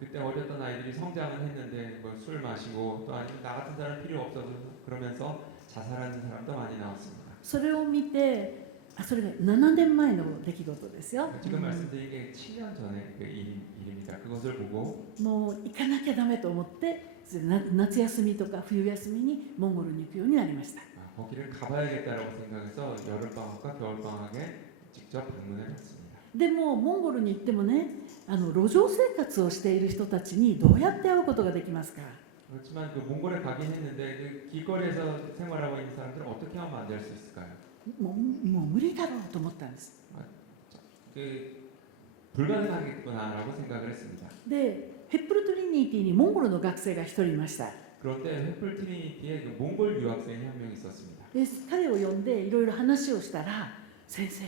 그때 어렸던 아이들이 성장은 했는데 술 마시고 또 아니면 나 같은 사람 필요 없어서 그러면서 자살하는 사람도 많이 나왔습니다. それを見て、それが7年前の出来事ですよ。 지금 말씀드린 게 7년 전의 일입니다. 그것을 보고 もう行かなきゃダメと思って夏休みとか冬休みにモンゴルに行くようになりました。 거기를 가봐야겠다라고 생각해서 여름방학과 겨울방학에 직접 방문을 했습니다. でもモンゴルに行ってもね、路上生活をしている人たちにどうやって会うことができますか？ 그렇지만 몽골에 가긴 했는데 길거리에서 생활하고 있는 사람들은 어떻게 하면 만날 수 있을까요? もう無理だろうと思ったんです。 불가능하겠구나라고 생각을 했습니다. でヘップルトリニティにモンゴルの学生が一人いました。 그런데 횃불 트리니티에 몽골 유학생이 한 명 있었습니다. で彼を呼んでいろいろ話をしたら、先生、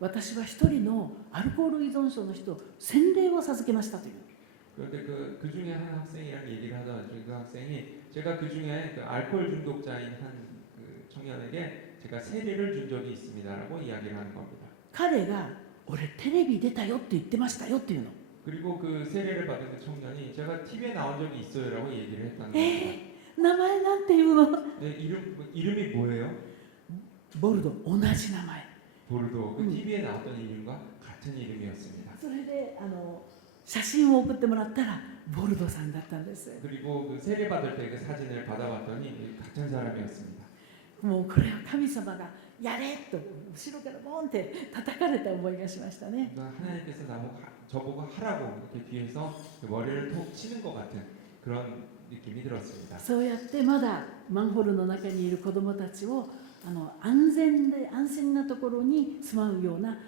私は一人のアルコール依存症の人洗礼を授けましたという。 그런데 그 중에 한 학생이랑 얘기를 하던 그 학생이 제가 그 중에 알코올 중독자인 한 청년에게 제가 세례를 준 적이 있습니다라고 이야기를 하는 겁니다. 彼が俺テレビ出たよって言ってましたよっていうの。 그리고 그 세례를 받은 그 청년이 제가 TV에 나온 적이 있어요라고 얘기를 했다는 겁니다. 名前なんていうの？ 네, 이름이 뭐예요? ボルド、同じ名前。 보르도. 그 TV에 나왔던 이름과 같은 이름이었습니다. それで写真を送ってもらったらボルドさんだったんです。 그리고 그 세례 받을 때 그 사진을 받아봤더니 같은 사람이었습니다. もうこれは神様がやれと後ろからボンって叩かれた思いがしましたね。 그러니까 하나님께서 저보고 하라고 이렇게 뒤에서 머리를 톡 치는 것 같은 그런 느낌이 들었습니다. そうやってまだマンホールの中にいる子どもたちを安全なところに住まうような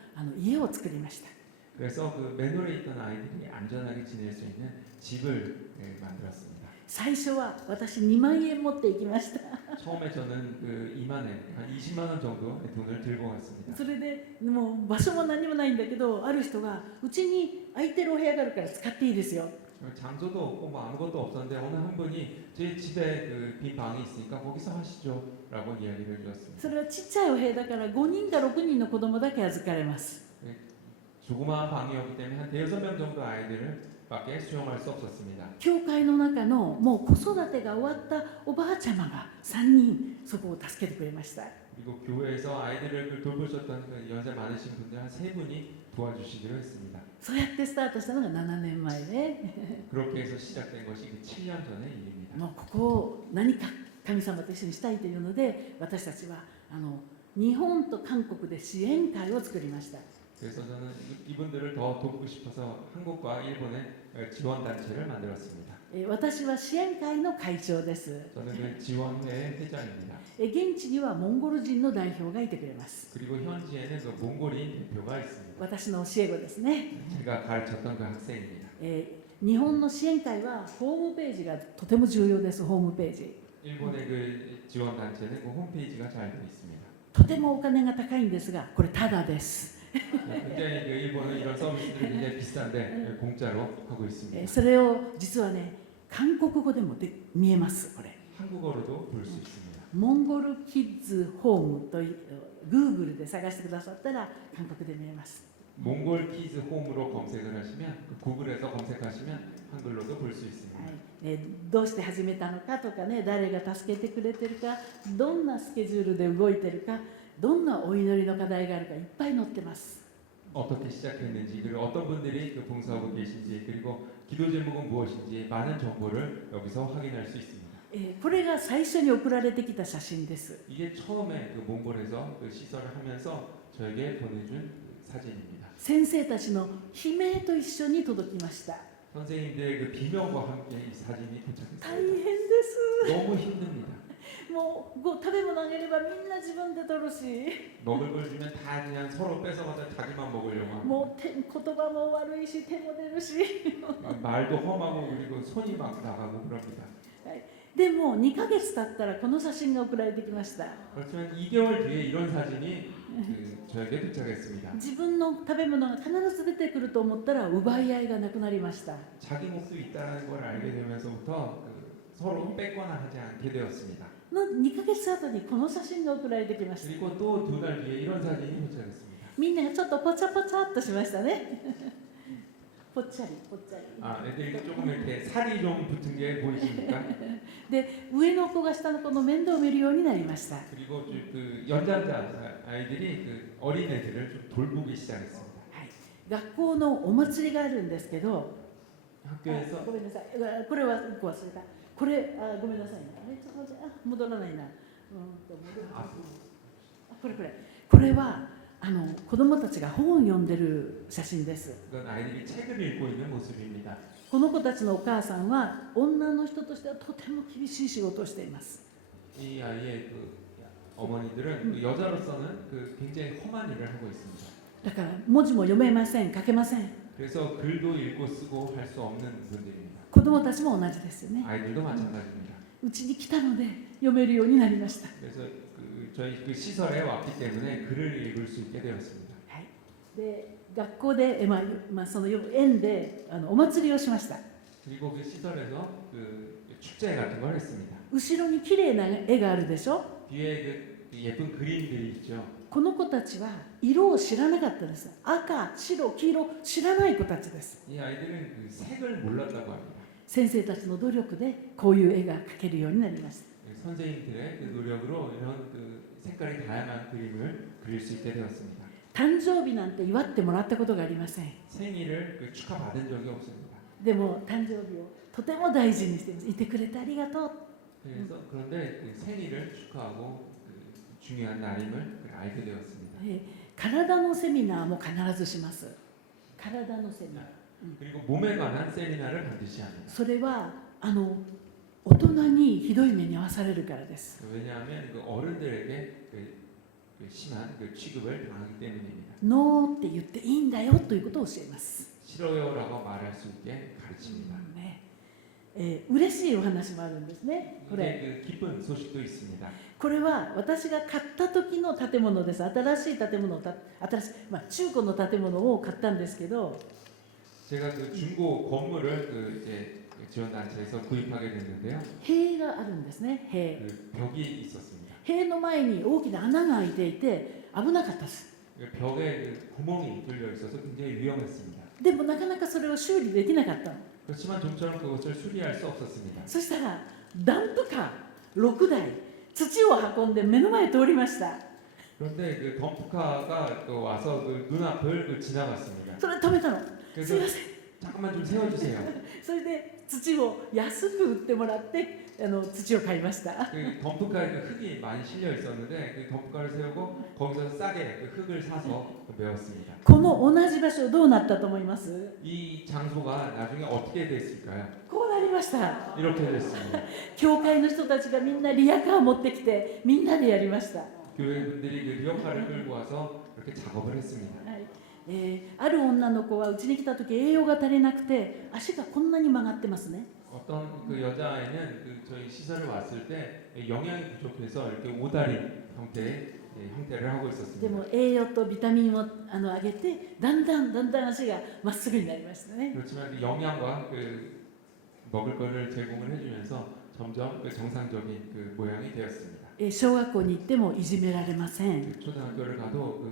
家を作りました。 그래서 그 맨홀에 있던 아이들이 안전하게 지낼 수 있는 집을 만들었습니다. 最初は私2万円持って行きました。 처음에 저는 그 2만 원, 한 20만 원 정도 돈을 들고 갔습니다. それでもう場所も何もないんだけど、ある人がうちに空いてるお部屋があるから使っていいですよ。 장소도 없고 뭐 아무것도 없었는데 어느 한 분이 제 집에 그 빈 방이 있으니까 거기서 하시죠라고 이야기를 주었습니다. それはちっちゃいお部屋だから5人か6人の子供だけ預かれます。 조그마한 방이었기 때문에 한 대여섯 명 정도 아이들을 밖에 수용할 수 없었습니다. 教会の中のもう子育てが終わったおばあちゃまが3人そこを助けてくれました。 그리고 교회에서 아이들을 돌보셨던 그 연세 많으신 분들 한 세 분이 도와주시기로 했습니다. そうやってスタートしたのが7年前で、 그렇게 해서 시작된 것이 7년 전의 일입니다. もうここを何か神様と一緒にしたいというので、私たちは日本と韓国で支援会を作りました。 그래서 저는 이분들을 더 돕고 싶어서 한국과 일본의 지원 단체를 만들었습니다. 私は支援会の会長です。 저는 그 지원회 회장입니다. 現地にはモンゴル人の代表がいてくれます。 그리고 현지에는 그 몽골인 대표가 있습니다. 私の教え子ですね。 제가 가르쳤던 그 학생입니다. 日本の支援会はホームページがとても重要です。ホームページ 일본의 그 지원 단체는 그 홈페이지가 잘 되어 있습니다. とてもお金が高いんですが、これタダです。 굉장히 그 일본은 이런 서비스들이 굉장히 비싼데 공짜로 하고 있습니다. それを実はね、韓国語でも見えます。これ 한국어로도 볼 수 있습니다. モンゴルキッズホームとGoogleで探してくださったら韓国で見えます。 몽골 키즈 홈으로 검색을 하시면 구글에서 검색하시면 한글로도 볼 수 있습니다. どうして始めたのかとかね、誰が助けてくれてるか、どんなスケジュールで動いてるか、どんなお祈りの課題があるかいっぱい載ってます。 어떻게 시작했는지 그리고 어떤 분들이 그 봉사하고 계신지 그리고 기도 제목은 무엇인지 많은 정보를 여기서 확인할 수 있습니다. これが最初に送られてきた写真です。 이게 처음에 그 몽골에서 그 시설을 하면서 저에게 보내준 사진입니다. 先生たちの悲鳴と一緒に届きました。 선생님들의 그 비명과 함께 이 사진이 大 도착했습니다. 変です。 너무 힘듭니다. もう食べ物あげればみんな自分で取るし、 먹을 걸 주면 다 그냥 서로 뺏어가서 자기만 먹으려고 합니다. もう言葉も悪いし手も出るし。 말도 험하고 그리고 손이 막 나가고 그럽니다. でも2ヶ月経ったらこの写真が送られてきました。 그렇지만 2개월 뒤에 이런 사진이 저에게 도착했습니다. 自分の食べ物が必ず出てくると思ったら奪い合いがなくなりました。 자기 몫도 있다는 걸 알게 되면서부터 서로 뺏거나 하지 않게 되었습니다. の2ヶ月後にこの写真が送られてきました。 그리고 또 2달 뒤에 이런 사진이 도착했습니다. みんながちょっとポチャポチャっとしましたね。ぽっちゃりぽっちゃり。 아, 애들이 조금 이렇게 살이 좀 붙은 게 보이십니까? で上の子が下の子の面倒を見るようになりました。 그리고 그 연장자 아이들이 그 어린 애들을 좀 돌보기 시작했습니다. はい、学校のお祭りがあるんですけど、 학교에서 ごめんなさい、これは1個忘れた。これごめんなさいね。ちょっと待って、戻らないな。これは子供たちが本を読んでる写真です。 그건 아이들이 책을 읽고 있는 모습입니다. この子たちのお母さんは女の人としてはとても厳しい仕事をしています。 이 아이의 그 어머니들은 그 여자로서는 그 굉장히 험한 일을 하고 있습니다. だから文字も読めません、書けません。 그래서 글도 읽고 쓰고 할 수 없는 분들입니다. 子供たちも同じですよね。 아이들도 마찬가지입니다. うちに来たので読めるようになりました。 그래서 저희 그 시설에 왔기 때문에 글을 읽을 수 있게 되었습니다. はい、で学校で、その園でお祭りをしました。 그리고 그 시설에서 그 축제 같은 걸 했습니다. 後ろに綺麗な絵があるでしょ。 뒤에 그 예쁜 그림들이 있죠. この子たちは色を知らなかったです。赤、白、黄色知らない子たちです。 이 아이들은 그 색을 몰랐다고 합니다. 先生たちの努力でこういう絵が描けるようになりました。 선생님들의 그 노력으로 이런 그 색깔이 다양한 그림을 그릴 수 있게 되었습니다. 誕生日なんて祝ってもらったことがありません。 생일을 축하받은 적이 없습니다. でも誕生日をとても大事にしています。いてくれてありがとう。 그래서 그런데 생일을 축하하고 중요한 날임을 알게 되었습니다. 体のセミナーも必ずします。体のセミナー。 그리고 몸에 관한 세미나를 반드시 합니다. それは大人にひどい目に遭わされるからです。 왜냐하면 어른들에게 심한 취급을 당하기 때문입니다. ノーって言っていいんだよということを教えます。 싫어요라고 말할 수 있게 가르칩니다. 嬉しいお話もあるんですね。これ 기쁜 소식도 있습니다. これは私が買った時の建物です。新しい建物を中古の建物を買ったんですけど、 제가 중고 건물을 이제 지원단체에서 구입하게 됐는데요. 塀があるんですね。塀。 벽이 있었습니다. 塀の前に大きな穴が開いていて危なかったです。 벽에 구멍이 뚫려 있어서 굉장히 위험했습니다. でもなかなかそれを修理できなかったの。 그렇지만 좀처럼 그것을 수리할 수 없었습니다. そしたらダンプカー6台土を運んで目の前通りました。 그런데 덤프카가 또 와서 눈앞을 지나갔습니다. それ止めたの。すい 그래서 ません。 잠깐만 좀 세워주세요. それで土を安く売ってもらって土を買いました。 덤프카에 흙이 많이 실려 있었는데 덤프카를 세우고 거기서 싸게 흙을 사서 메웠습니다. この同じ場所どうなったと思います？ 이 장소가 나중에 어떻게 됐을까요? こうなりました。 이렇게 됐습니다. 教会の人たちがみんなリアカーを持ってきてみんなでやりました。 교회 분들이 리어카를 끌고 와서 이렇게 작업을 했습니다. はいある女の子はうちに来た時栄養が足りなくて足がこんなに曲がってますね。 어떤 여자아이는 저희 시설을 왔을 때 영양이 부족해서 이렇게 오다리 형태를 하고 で 있었습니다. も栄養とビタミンをあげてだんだん足がまっすぐになりましたね。 그렇지만 영양과 먹을 거를 제공을 해주면서 점점 정상적인 모양이 되었습니다. 小学校に行ってもいじめられません。 초등학교를 가도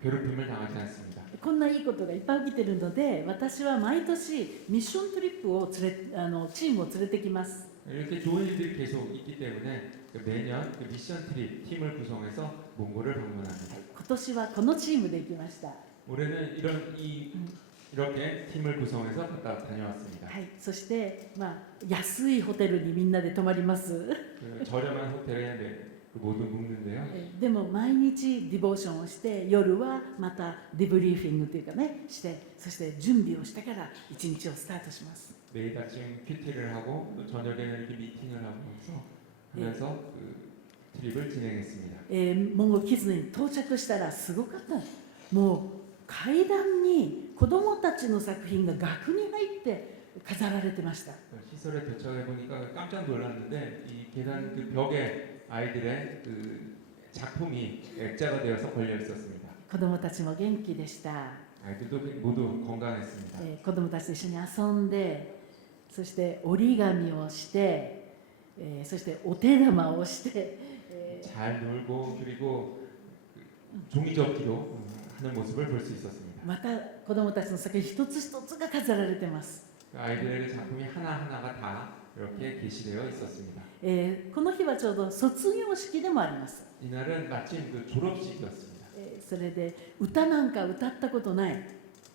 괴롭힘을 당하지 않습니다. こんないいことがいっぱい起きているので私は毎年ミッショントリップをチームを連れてきます。 이렇게 좋은 일들이 계속 있기 때문에 매년 미션 트립 팀을 구성해서 몽골을 방문합니다. 今年はこのチームで行きました。 올해는 이렇게 팀을 구성해서 갔다 다녀왔습니다. はい、そして安いホテルにみんなで泊まります。 저렴한 호텔에 모두 묵는데요. でも毎日ディボーションをして夜はまたディブリーフィングというかねしてそして準備をしてから一日をスタートします。 매일 아침 큐티를 하고 또 저녁에는 이렇게 미팅을 하면서 트립을 진행했습니다. モンゴルキッズに到着したらすごかった。もう階段に子どもたちの作品が額に入って飾られてました。 시설에 도착해 보니까 깜짝 놀랐는데 이 계단 벽에 아이들의 작품이 액자가 되어서 걸려 있었습니다. 子どもたちも元気でした。 아이들도 모두 건강했습니다. 子どもたちと一緒に遊んでそして折り紙をして、そしてお手玉をして、 잘 놀고 그리고 종이접기로 하는 모습을 볼 수 있었습니다. また子どもたちの作品一つ一つが飾られてます。 아이들의 작품이 하나하나가 다 이렇게 게시되어 있었습니다. この日はちょうど卒業式でもあります。 이날은 마침 졸업식이었습니다. それで歌なんか歌ったことない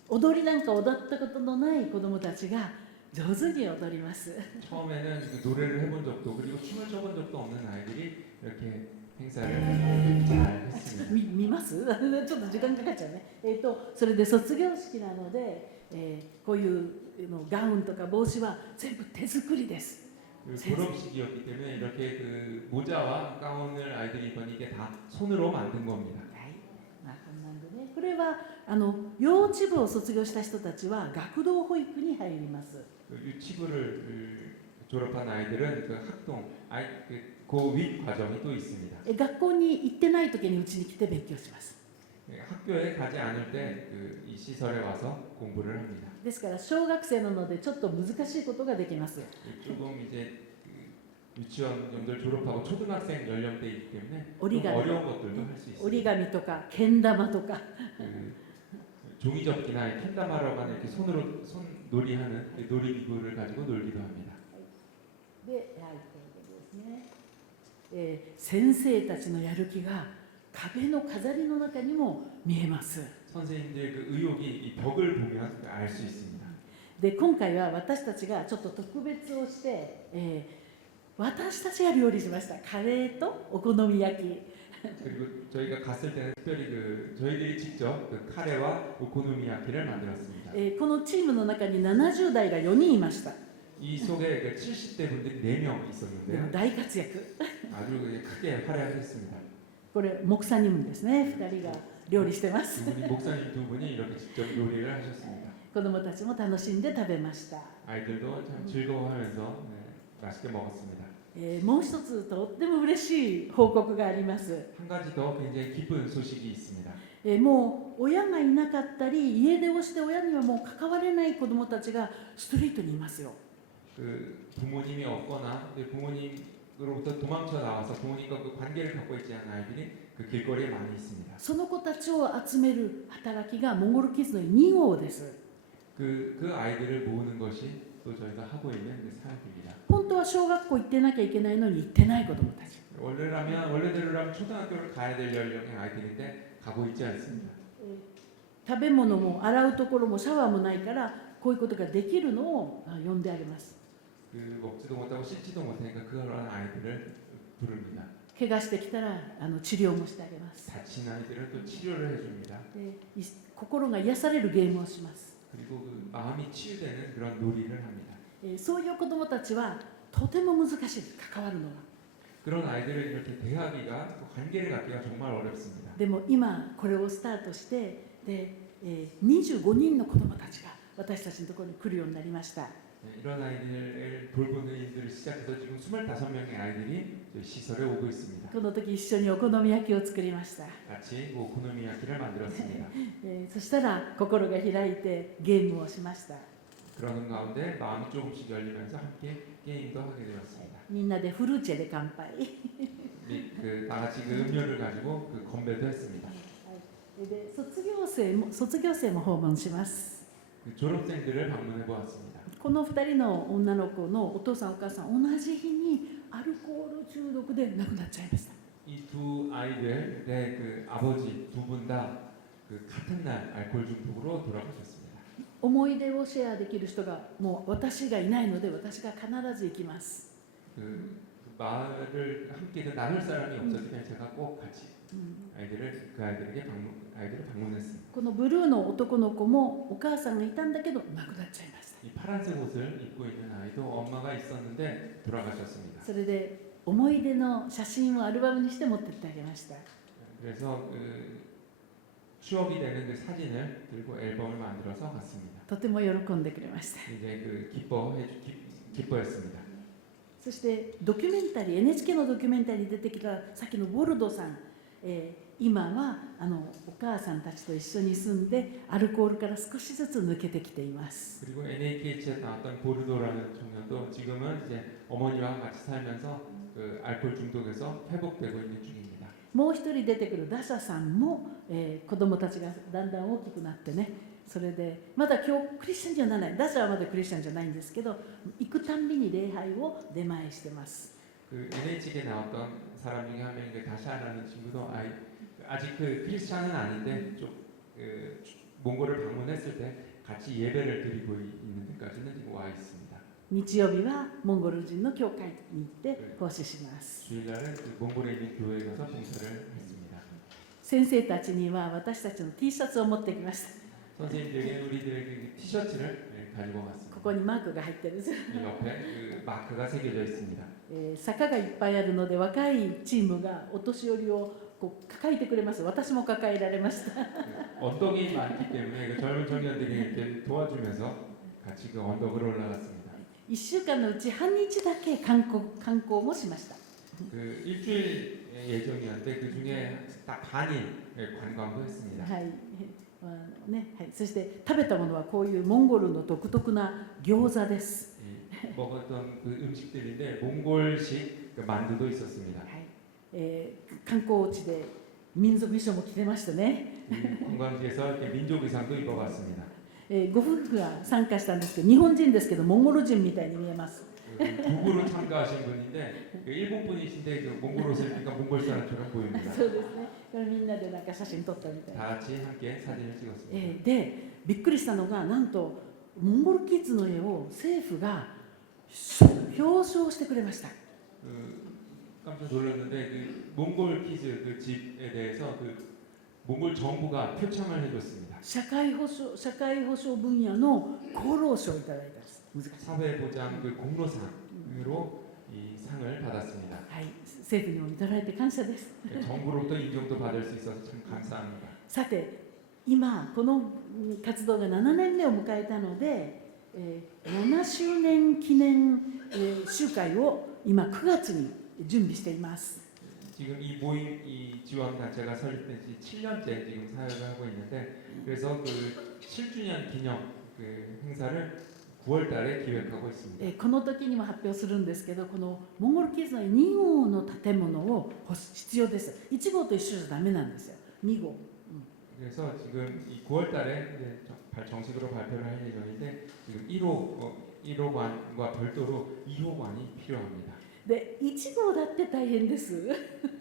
踊りなんか踊ったことのない子どもたちが上手に踊ります。 처음에는 노래를 해본 적도 그리고 춤을 춰본 적도 없는 아이들이 이렇게 행사를 잘 했습니다. 見ますちょっと時間かかっちゃうね。それで卒業式なので、こういうガウンとか帽子は全部手作りです。 졸업식이었기 때문에 이렇게 모자와 가운을 아이들이 입으니 이게 다 손으로 만든 겁니다. こんなんでね、これは幼稚部を卒業した人たちは学童保育に入ります。 유치부를 졸업한 아이들은 학동, 고윗 과정이 또 있습니다. 学校に行ってない時にうちに来て勉強します。 학교에 가지 않을 때 이 시설에 와서 공부를 합니다. ですから小学生なのでちょっと難しいことができます。 조금 이제 유치원들 졸업하고 초등학생 연령대이기 때문에 좀 어리가미. 어려운 것들도 할 수 있습니다. 折り紙とかけん玉とか 종이접기나 캔다마라고 하는 이렇게 손으로 손놀이하는 놀이기구를 가지고 놀기도 합니다. でですね、先生たちのやる気が壁の飾りの中にも見えます。 선생님들 그 의욕이 이 벽을 보면 알 수 있습니다. で今回は私たちがちょっと特別をして、私たちが料理しました。カレーとお好み焼き。 그리고 저희가 갔을 때는 특별히 그 저희들이 직접 그 카레와 오코노미야키를 만들었습니다. このチームの中に70代が4人いました。 이 속에 그 70대 분들이 4명 でも 있었는데요. 大活躍。 아주 크게 활약했습니다. これ목사님ですね。2人が料理してます。 두 분이 목사님 두 분이 이렇게 직접 요리를 하셨습니다. 子供たちも楽しんで食べました。 아이들도 참 즐거워하면서 맛있게 먹었습니다. もう一つとっても嬉しい報告があります。 한 가지 더 굉장히 기쁜 소식이 있습니다. もう親がいなかったり家出をして親にはもう関われない子どもたちがストリートにいますよ。 그 부모님이 없거나 부모님으로부터 도망쳐 나와서 부모님과 그 관계를 갖고 있지 않은 아이들이 그 길거리에 많이 있습니다. その子たちを集める働きがモンゴルキッズの2号です。 그 아이들을 모으는 것이 또 저희가 하고 있는 그 사역입니다. 本当は小学校行ってなきゃいけないのに行ってない子どもたち。 원래대로라면 초등학교를 가야 될 연령의 아이들인데 가고 있지 않습니다. 食べ物も洗うところもシャワーもないからこういうことができるのを呼んであげます。 그 먹지도 못하고 씻지도 못하니까 그런 아이들을 부릅니다. 怪我してきたら治療もしてあげます。 다친 아이들은 또 치료를 해줍니다. で心が癒されるゲームをします。 그리고 그 마음이 치유되는 그런 놀이를 합니다. そういう子どもたちはとても難しい、関わるのが。 그런 아이들을 이렇게 대하기가 관계를 갖기가 정말 어렵습니다. でも今これをスタートしてで、25人の子どもたちが私たちのところに来るようになりました。 이런 아이들을 돌보는 일들을 시작해서 지금 25명의 아이들이 저희 시설에 오고 있습니다. この時一緒にお好み焼きを作りました。 같이 오코노미야키를 만들었습니다. そしたら心が開いてゲームをしました。 그러는 가운데 마음이 조금씩 열리면서 함께 게임도 하게 되었습니다. みんなでフルーチェで乾杯。 다 같이 그 음료를 가지고 그 건배도 했습니다. で卒業生も訪問します。 그 졸업생들을 방문해 보았습니다. この2人の女の子のお父さんお母さん同じ日にアルコール中毒で亡くなっちゃいました。 이 두 아이들의 그 아버지 두 분 다 그 같은 날 알코올 중독으로 돌아가셨습니다. 思い出をシェアできる人がもう私がいないので私が必ず行きます。 그 말을 함께 나눌 사람이 없었기 때문에 제가 꼭 같이 아이들을 방문했습니다. このブルーの男の子もお母さんがいたんだけど亡くなっちゃいました。 이 파란색 옷을 입고 있는 아이도 엄마가 있었는데 돌아가셨습니다. それで思い出の写真をアルバムにして持ってってあげました。 그래서 그 추억이 되는 그 사진을 들고 앨범을 만들어서 갔습니다. とても喜んでくれました。 이제 그 기뻐했습니다. そしてドキュメンタリー NHK のドキュメンタリーに出てきたさっきのボルドさん、今はお母さんたちと一緒に住んでアルコールから少しずつ抜けてきています。 그리고 NHK에 나왔던 보르도라는 청년도 지금은 이제 어머니와 같이 살면서 그 알코올 중독에서 회복되고 있는 중입니다. もう一人出てくるダシャさんも、子供たちがだんだん大きくなってね、それでまだ今日クリスチャンじゃない、ダシャはまだクリスチャンじゃないんですけど、行くたんびに礼拝を出前してます。 그 NHK에 나왔던 사람 중에 한 명인 그 다샤라는 친구도 아직 그 크리스찬은 아닌데 좀 몽골을 방문했을 때 같이 예배를 드리고 있는 데까지는 지금 와 있습니다. 日曜日はモンゴル人の教会に行って奉仕します。 주일날은 그 몽골에 있는 교회에 가서 봉사를 했습니다. 先生たちには私たちの T シャツを持ってきました。 선생님들에게 우리들에게 티셔츠를 가지고 갔습니다. ここにマークが入ってるんです。 이 옆에 그 마크가 새겨져 있습니다. 坂がいっぱいあるので若いチームがお年寄りをこう抱えてくれます。私も抱えられました。 언덕이 많기 때문에 그 젊은 청년들이 이렇게 도와주면서 같이 그 언덕을 올라갔습니다. 1週間のうち半日だけ観光もしました。 그 일주일 예정이었는데 그 중에 딱 반일 관광도 했습니다. はいねはい、そして食べたものはこういうモンゴルの独特な餃子です。 먹었던 그 음식들인데 몽골식 그 만두도 있었습니다. はい観光地で民族衣装も着てましたね。 관광지에서 이렇게 민족 의상도 입어봤습니다. ご夫婦が参加したんですけど日本人ですけどモンゴル人みたいに見えます。 북으로 참가하신 분인데 그 일본 분이신데 그 몽골 옷을 입으니까 몽골 사람처럼 보입니다. そうですね。これみんなでなんか写真撮ったみたいな。 다 같이 함께 사진을 찍었습니다. でびっくりしたのがなんとモンゴルキッズの絵を政府が表彰してくれました。 깜짝 놀랐는데 그 몽골 키즈 그 집에 대해서 그 몽골 정부가 표창을 해줬습니다. 社会保障分野の功労賞をいただいたんです。難しい。 사회보장 그 공로상으로 이 상을 받았습니다. はい、政府にもいただいて感謝です。 정부로부터 인정도 받을 수 있어서 참 감사합니다. さて、今この活動が7年目を迎えたので、7周年記念、集会を今9月に準備しています。 지금 이 모임 이 지원 단체가 설립된 지 7년째 지금 사역을 하고 있는데 그래서 그 7주년 기념 그 행사를 9월달에 기획하고 있습니다. この時にも発表するんですけど、このモンゴルキッズの2号の建物を必要です。1号と一緒じゃダメなんですよ。2号。 그래서 지금 이 9월달에 정식으로 발표를 할 예정인데 지금 1호관과 별도로 2호관이 필요합니다. で、1号だって大変です。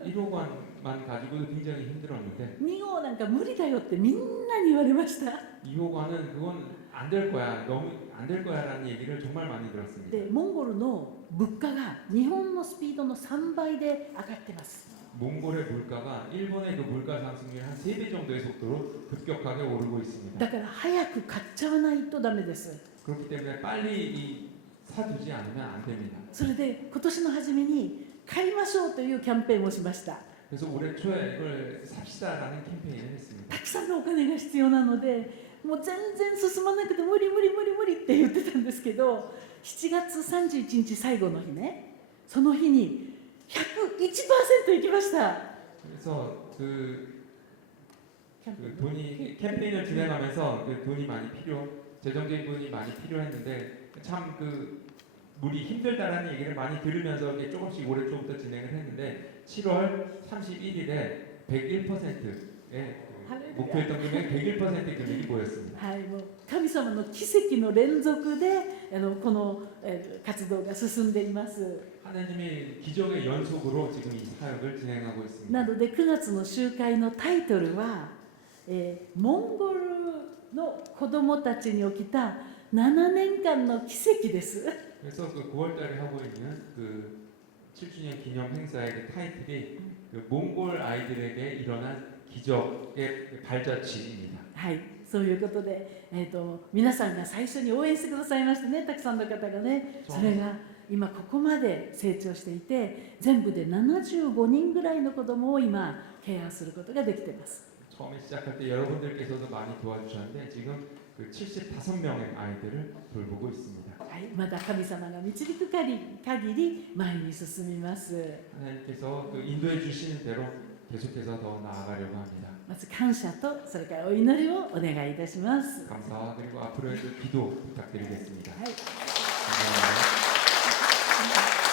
1호관만 가지고도 굉장히 힘들었는데 2号なんか無理だよってみんなに言われました。 2호관은 그건 안 될 거야, 너무 안 될 거야라는 얘기를 정말 많이 들었습니다. で、モンゴルの物価が日本のスピードの3倍で上がってます。 몽골의 물가가 일본의 그 물가 상승률 한 3배 정도의 속도로 급격하게 오르고 있습니다. だから早く買っちゃわないとダメです。 그렇기 때문에 빨리 사두지 않으면 안 됩니다. それで今年の初めに買いましょうというキャンペーンをしました。 그래서 올해 초에 이걸 삽시다라는 캠페인을 했습니다. たくさんのお金が必要なので、もう全然進まなくて無理って言ってたんですけど、7月31日最後の日ね、その日に 101% いきました。 그래서 그 돈이 캠페인을 진행하면서 그 돈이 많이 재정적인 돈이 많이 필요했는데 참 그 물이 힘들다라는 얘기를 많이 들으면서 이렇게 조금씩 올해 초부터 진행을 했는데 7월 31일에 101%의 목표했던 금액 101% 금액이 모였습니다. はい、もう神様の奇跡の連続でこの活動が進んでいます。 하나님의 기적의 연속으로 지금 이 사역을 진행하고 있습니다. なので9月の集会のタイトルは、モンゴルの子どもたちに起きた7年間の奇跡です。 그래서 그 9월달에 하고 있는 그 7주년 기념 행사의 그 타이틀이 그 몽골 아이들에게 일어난 기적의 발자취입니다. はい、そういうことで、皆さんが最初に応援してくださいましたね、たくさんの方がね。それが今ここまで成長していて、全部で75人ぐらいの子どもを今ケアすることができています。 처음에 시작할 때 여러분들께서도 많이 도와주셨는데 지금 그 75명의 아이들을 돌보고 있습니다. はい、まだ神様が導く限り前に進みます。 하나님께서 그 인도해 주시는 대로 계속해서 더 나아가려고 합니다. まず感謝とそれからお祈りをお願いいたします。 감사와 그리고 앞으로의 그 기도 부탁드리겠습니다. はい。 감사합니다.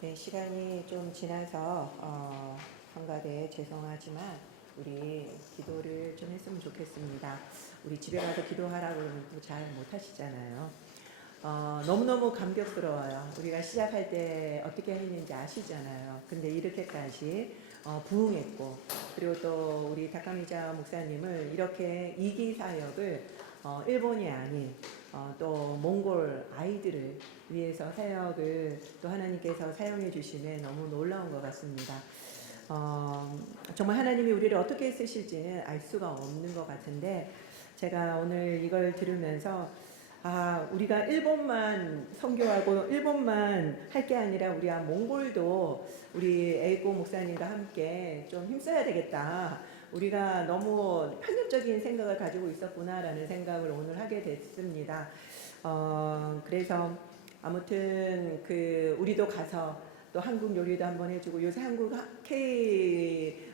네, 시간이 좀 지나서 한가대 죄송하지만 우리 기도를 좀 했으면 좋겠습니다. 우리 집에 가서 기도하라고 그러면 또 잘 못하시잖아요. 너무너무 감격스러워요. 우리가 시작할 때 어떻게 했는지 아시잖아요. 근데 이렇게까지 부응했고, 그리고 또 우리 다카미자 목사님을 이렇게 이기 사역을 일본이 아닌 또 몽골 아이들을 위해서 사역을 또 하나님께서 사용해 주심에 너무 놀라운 것 같습니다. 정말 하나님이 우리를 어떻게 쓰실지는 알 수가 없는 것 같은데, 제가 오늘 이걸 들으면서 우리가 일본만 선교하고 일본만 할 게 아니라 우리가 몽골도 우리 에이코 목사님과 함께 좀 힘써야 되겠다. 우리가 너무 편협적인 생각을 가지고 있었구나라는 생각을 오늘 하게 됐습니다. 그래서 아무튼 우리도 가서 또 한국 요리도 한번 해주고, 요새 한국 K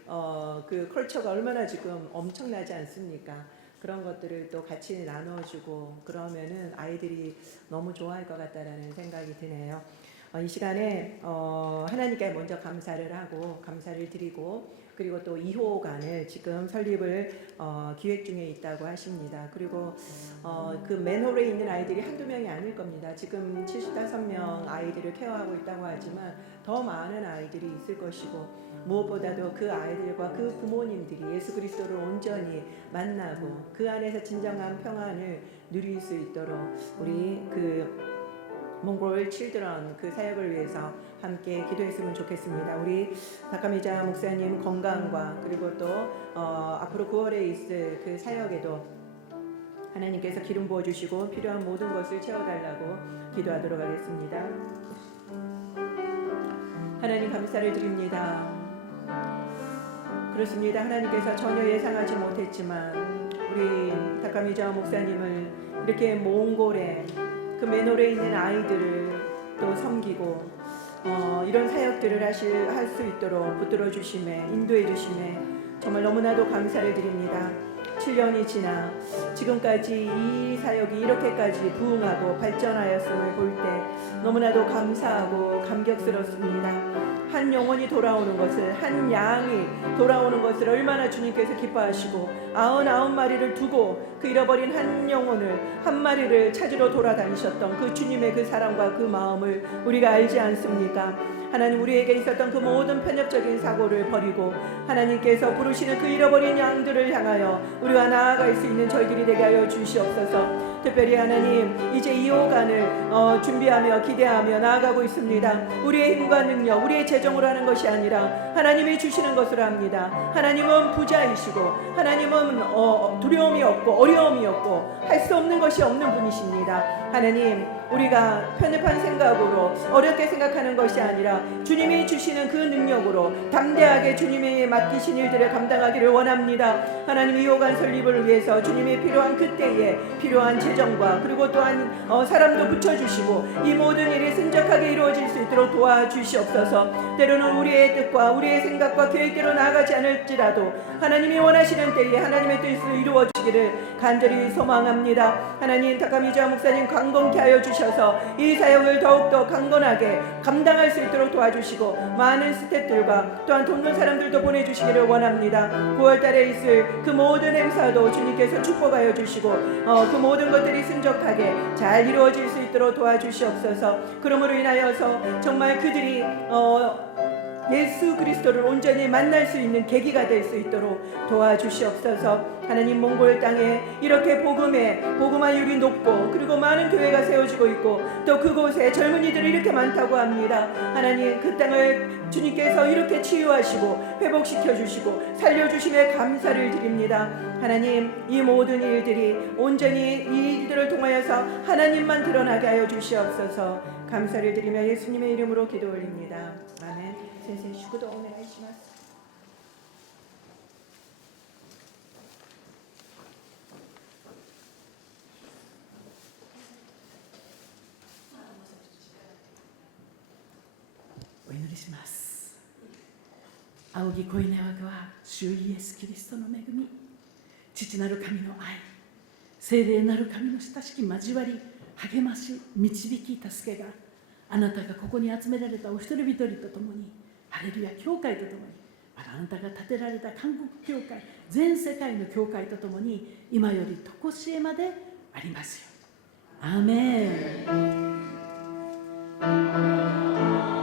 그 컬처가 얼마나 지금 엄청나지 않습니까? 그런 것들을 또 같이 나눠주고 그러면은 아이들이 너무 좋아할 것 같다라는 생각이 드네요. 이 시간에 하나님께 먼저 감사를 하고 감사를 드리고 그리고 또 2호관을 지금 설립을 기획 중에 있다고 하십니다. 그리고 그 맨홀에 있는 아이들이 한두 명이 아닐 겁니다. 지금 75명 아이들을 케어하고 있다고 하지만 더 많은 아이들이 있을 것이고 무엇보다도 그 아이들과 그 부모님들이 예수 그리스도를 온전히 만나고 그 안에서 진정한 평안을 누릴 수 있도록 우리 그 몽골 칠드런 그 사역을 위해서 함께 기도했으면 좋겠습니다. 우리 다카미자 목사님 건강과 그리고 또 앞으로 9월에 있을 그 사역에도 하나님께서 기름 부어주시고 필요한 모든 것을 채워달라고 기도하도록 하겠습니다. 하나님 감사를 드립니다. 그렇습니다. 하나님께서 전혀 예상하지 못했지만 우리 다카미자 목사님을 이렇게 몽골에 그 맨홀에 있는 아이들을 또 섬기고 이런 사역들을 할 수 있도록 붙들어 주심에 인도해 주심에 정말 너무나도 감사를 드립니다. 7년이 지나 지금까지 이 사역이 이렇게까지 부흥하고 발전하였음을 볼 때 너무나도 감사하고 감격스럽습니다. 한 영혼이 돌아오는 것을, 한 양이 돌아오는 것을 얼마나 주님께서 기뻐하시고 99마리를 두고 그 잃어버린 한 영혼을 한 마리를 찾으러 돌아다니셨던 그 주님의 그 사랑과 그 마음을 우리가 알지 않습니까? 하나님, 우리에게 있었던 그 모든 편협적인 사고를 버리고 하나님께서 부르시는 그 잃어버린 양들을 향하여 우리가 나아갈 수 있는 저희들이 되게 하여 주시옵소서. 특별히 하나님, 이제 2호간을 준비하며 기대하며 나아가고 있습니다. 우리의 힘과 능력, 우리의 재정으로 하는 것이 아니라 하나님이 주시는 것으로 합니다. 하나님은 부자이시고 하나님은 두려움이 없고 어려움이 없고 할 수 없는 것이 없는 분이십니다. 하나님, 우리가 편협한 생각으로 어렵게 생각하는 것이 아니라 주님이 주시는 그 능력으로 담대하게 주님이 맡기신 일들을 감당하기를 원합니다. 하나님, 2호간 설립을 위해서 주님이 필요한 그때에 필요한 재정과 그리고 또한 사람도 붙여주시고 이 모든 일이 순적하게 이루어질 수 있도록 도와주시옵소서. 때로는 우리의 뜻과 우리의 생각과 계획대로 나아가지 않을지라도 하나님이 원하시는 때에 하나님의 뜻을 이루어지기를 간절히 소망합니다. 하나님, 다카미자 목사님 강건케 하여 주셔서 이 사역을 더욱더 강건하게 감당할 수 있도록 도와주시고 많은 스태프들과 또한 돕는 사람들도 보내주시기를 원합니다. 9월달에 있을 그 모든 행사도 주님께서 축복하여 주시고 그 모든 것들이 순적하게 잘 이루어질 수 있도록 도와주시옵소서. 그러므로 인하여서 정말 그들이 예수 그리스도를 온전히 만날 수 있는 계기가 될 수 있도록 도와주시옵소서. 하나님, 몽골 땅에 이렇게 복음화율이 높고 그리고 많은 교회가 세워지고 있고 또 그곳에 젊은이들이 이렇게 많다고 합니다. 하나님, 그 땅을 주님께서 이렇게 치유하시고 회복시켜 주시고 살려주심에 감사를 드립니다. 하나님, 이 모든 일들이 온전히 이 일들을 통하여서 하나님만 드러나게 하여 주시옵소서. 감사를 드리며 예수님의 이름으로 기도 올립니다. 아멘. 센세 슈구도 오늘 하시마스.お祈りします。仰ぎ恋願わくは主イエスキリストの恵み、父なる神の愛、聖霊なる神の親しき交わり、励まし、導き、助けがあなたがここに集められたお一人一人とともに、ハレルヤ教会とともに、またあなたが建てられた韓国教会、全世界の教会とともに今よりとこしえまでありますように。アーメン。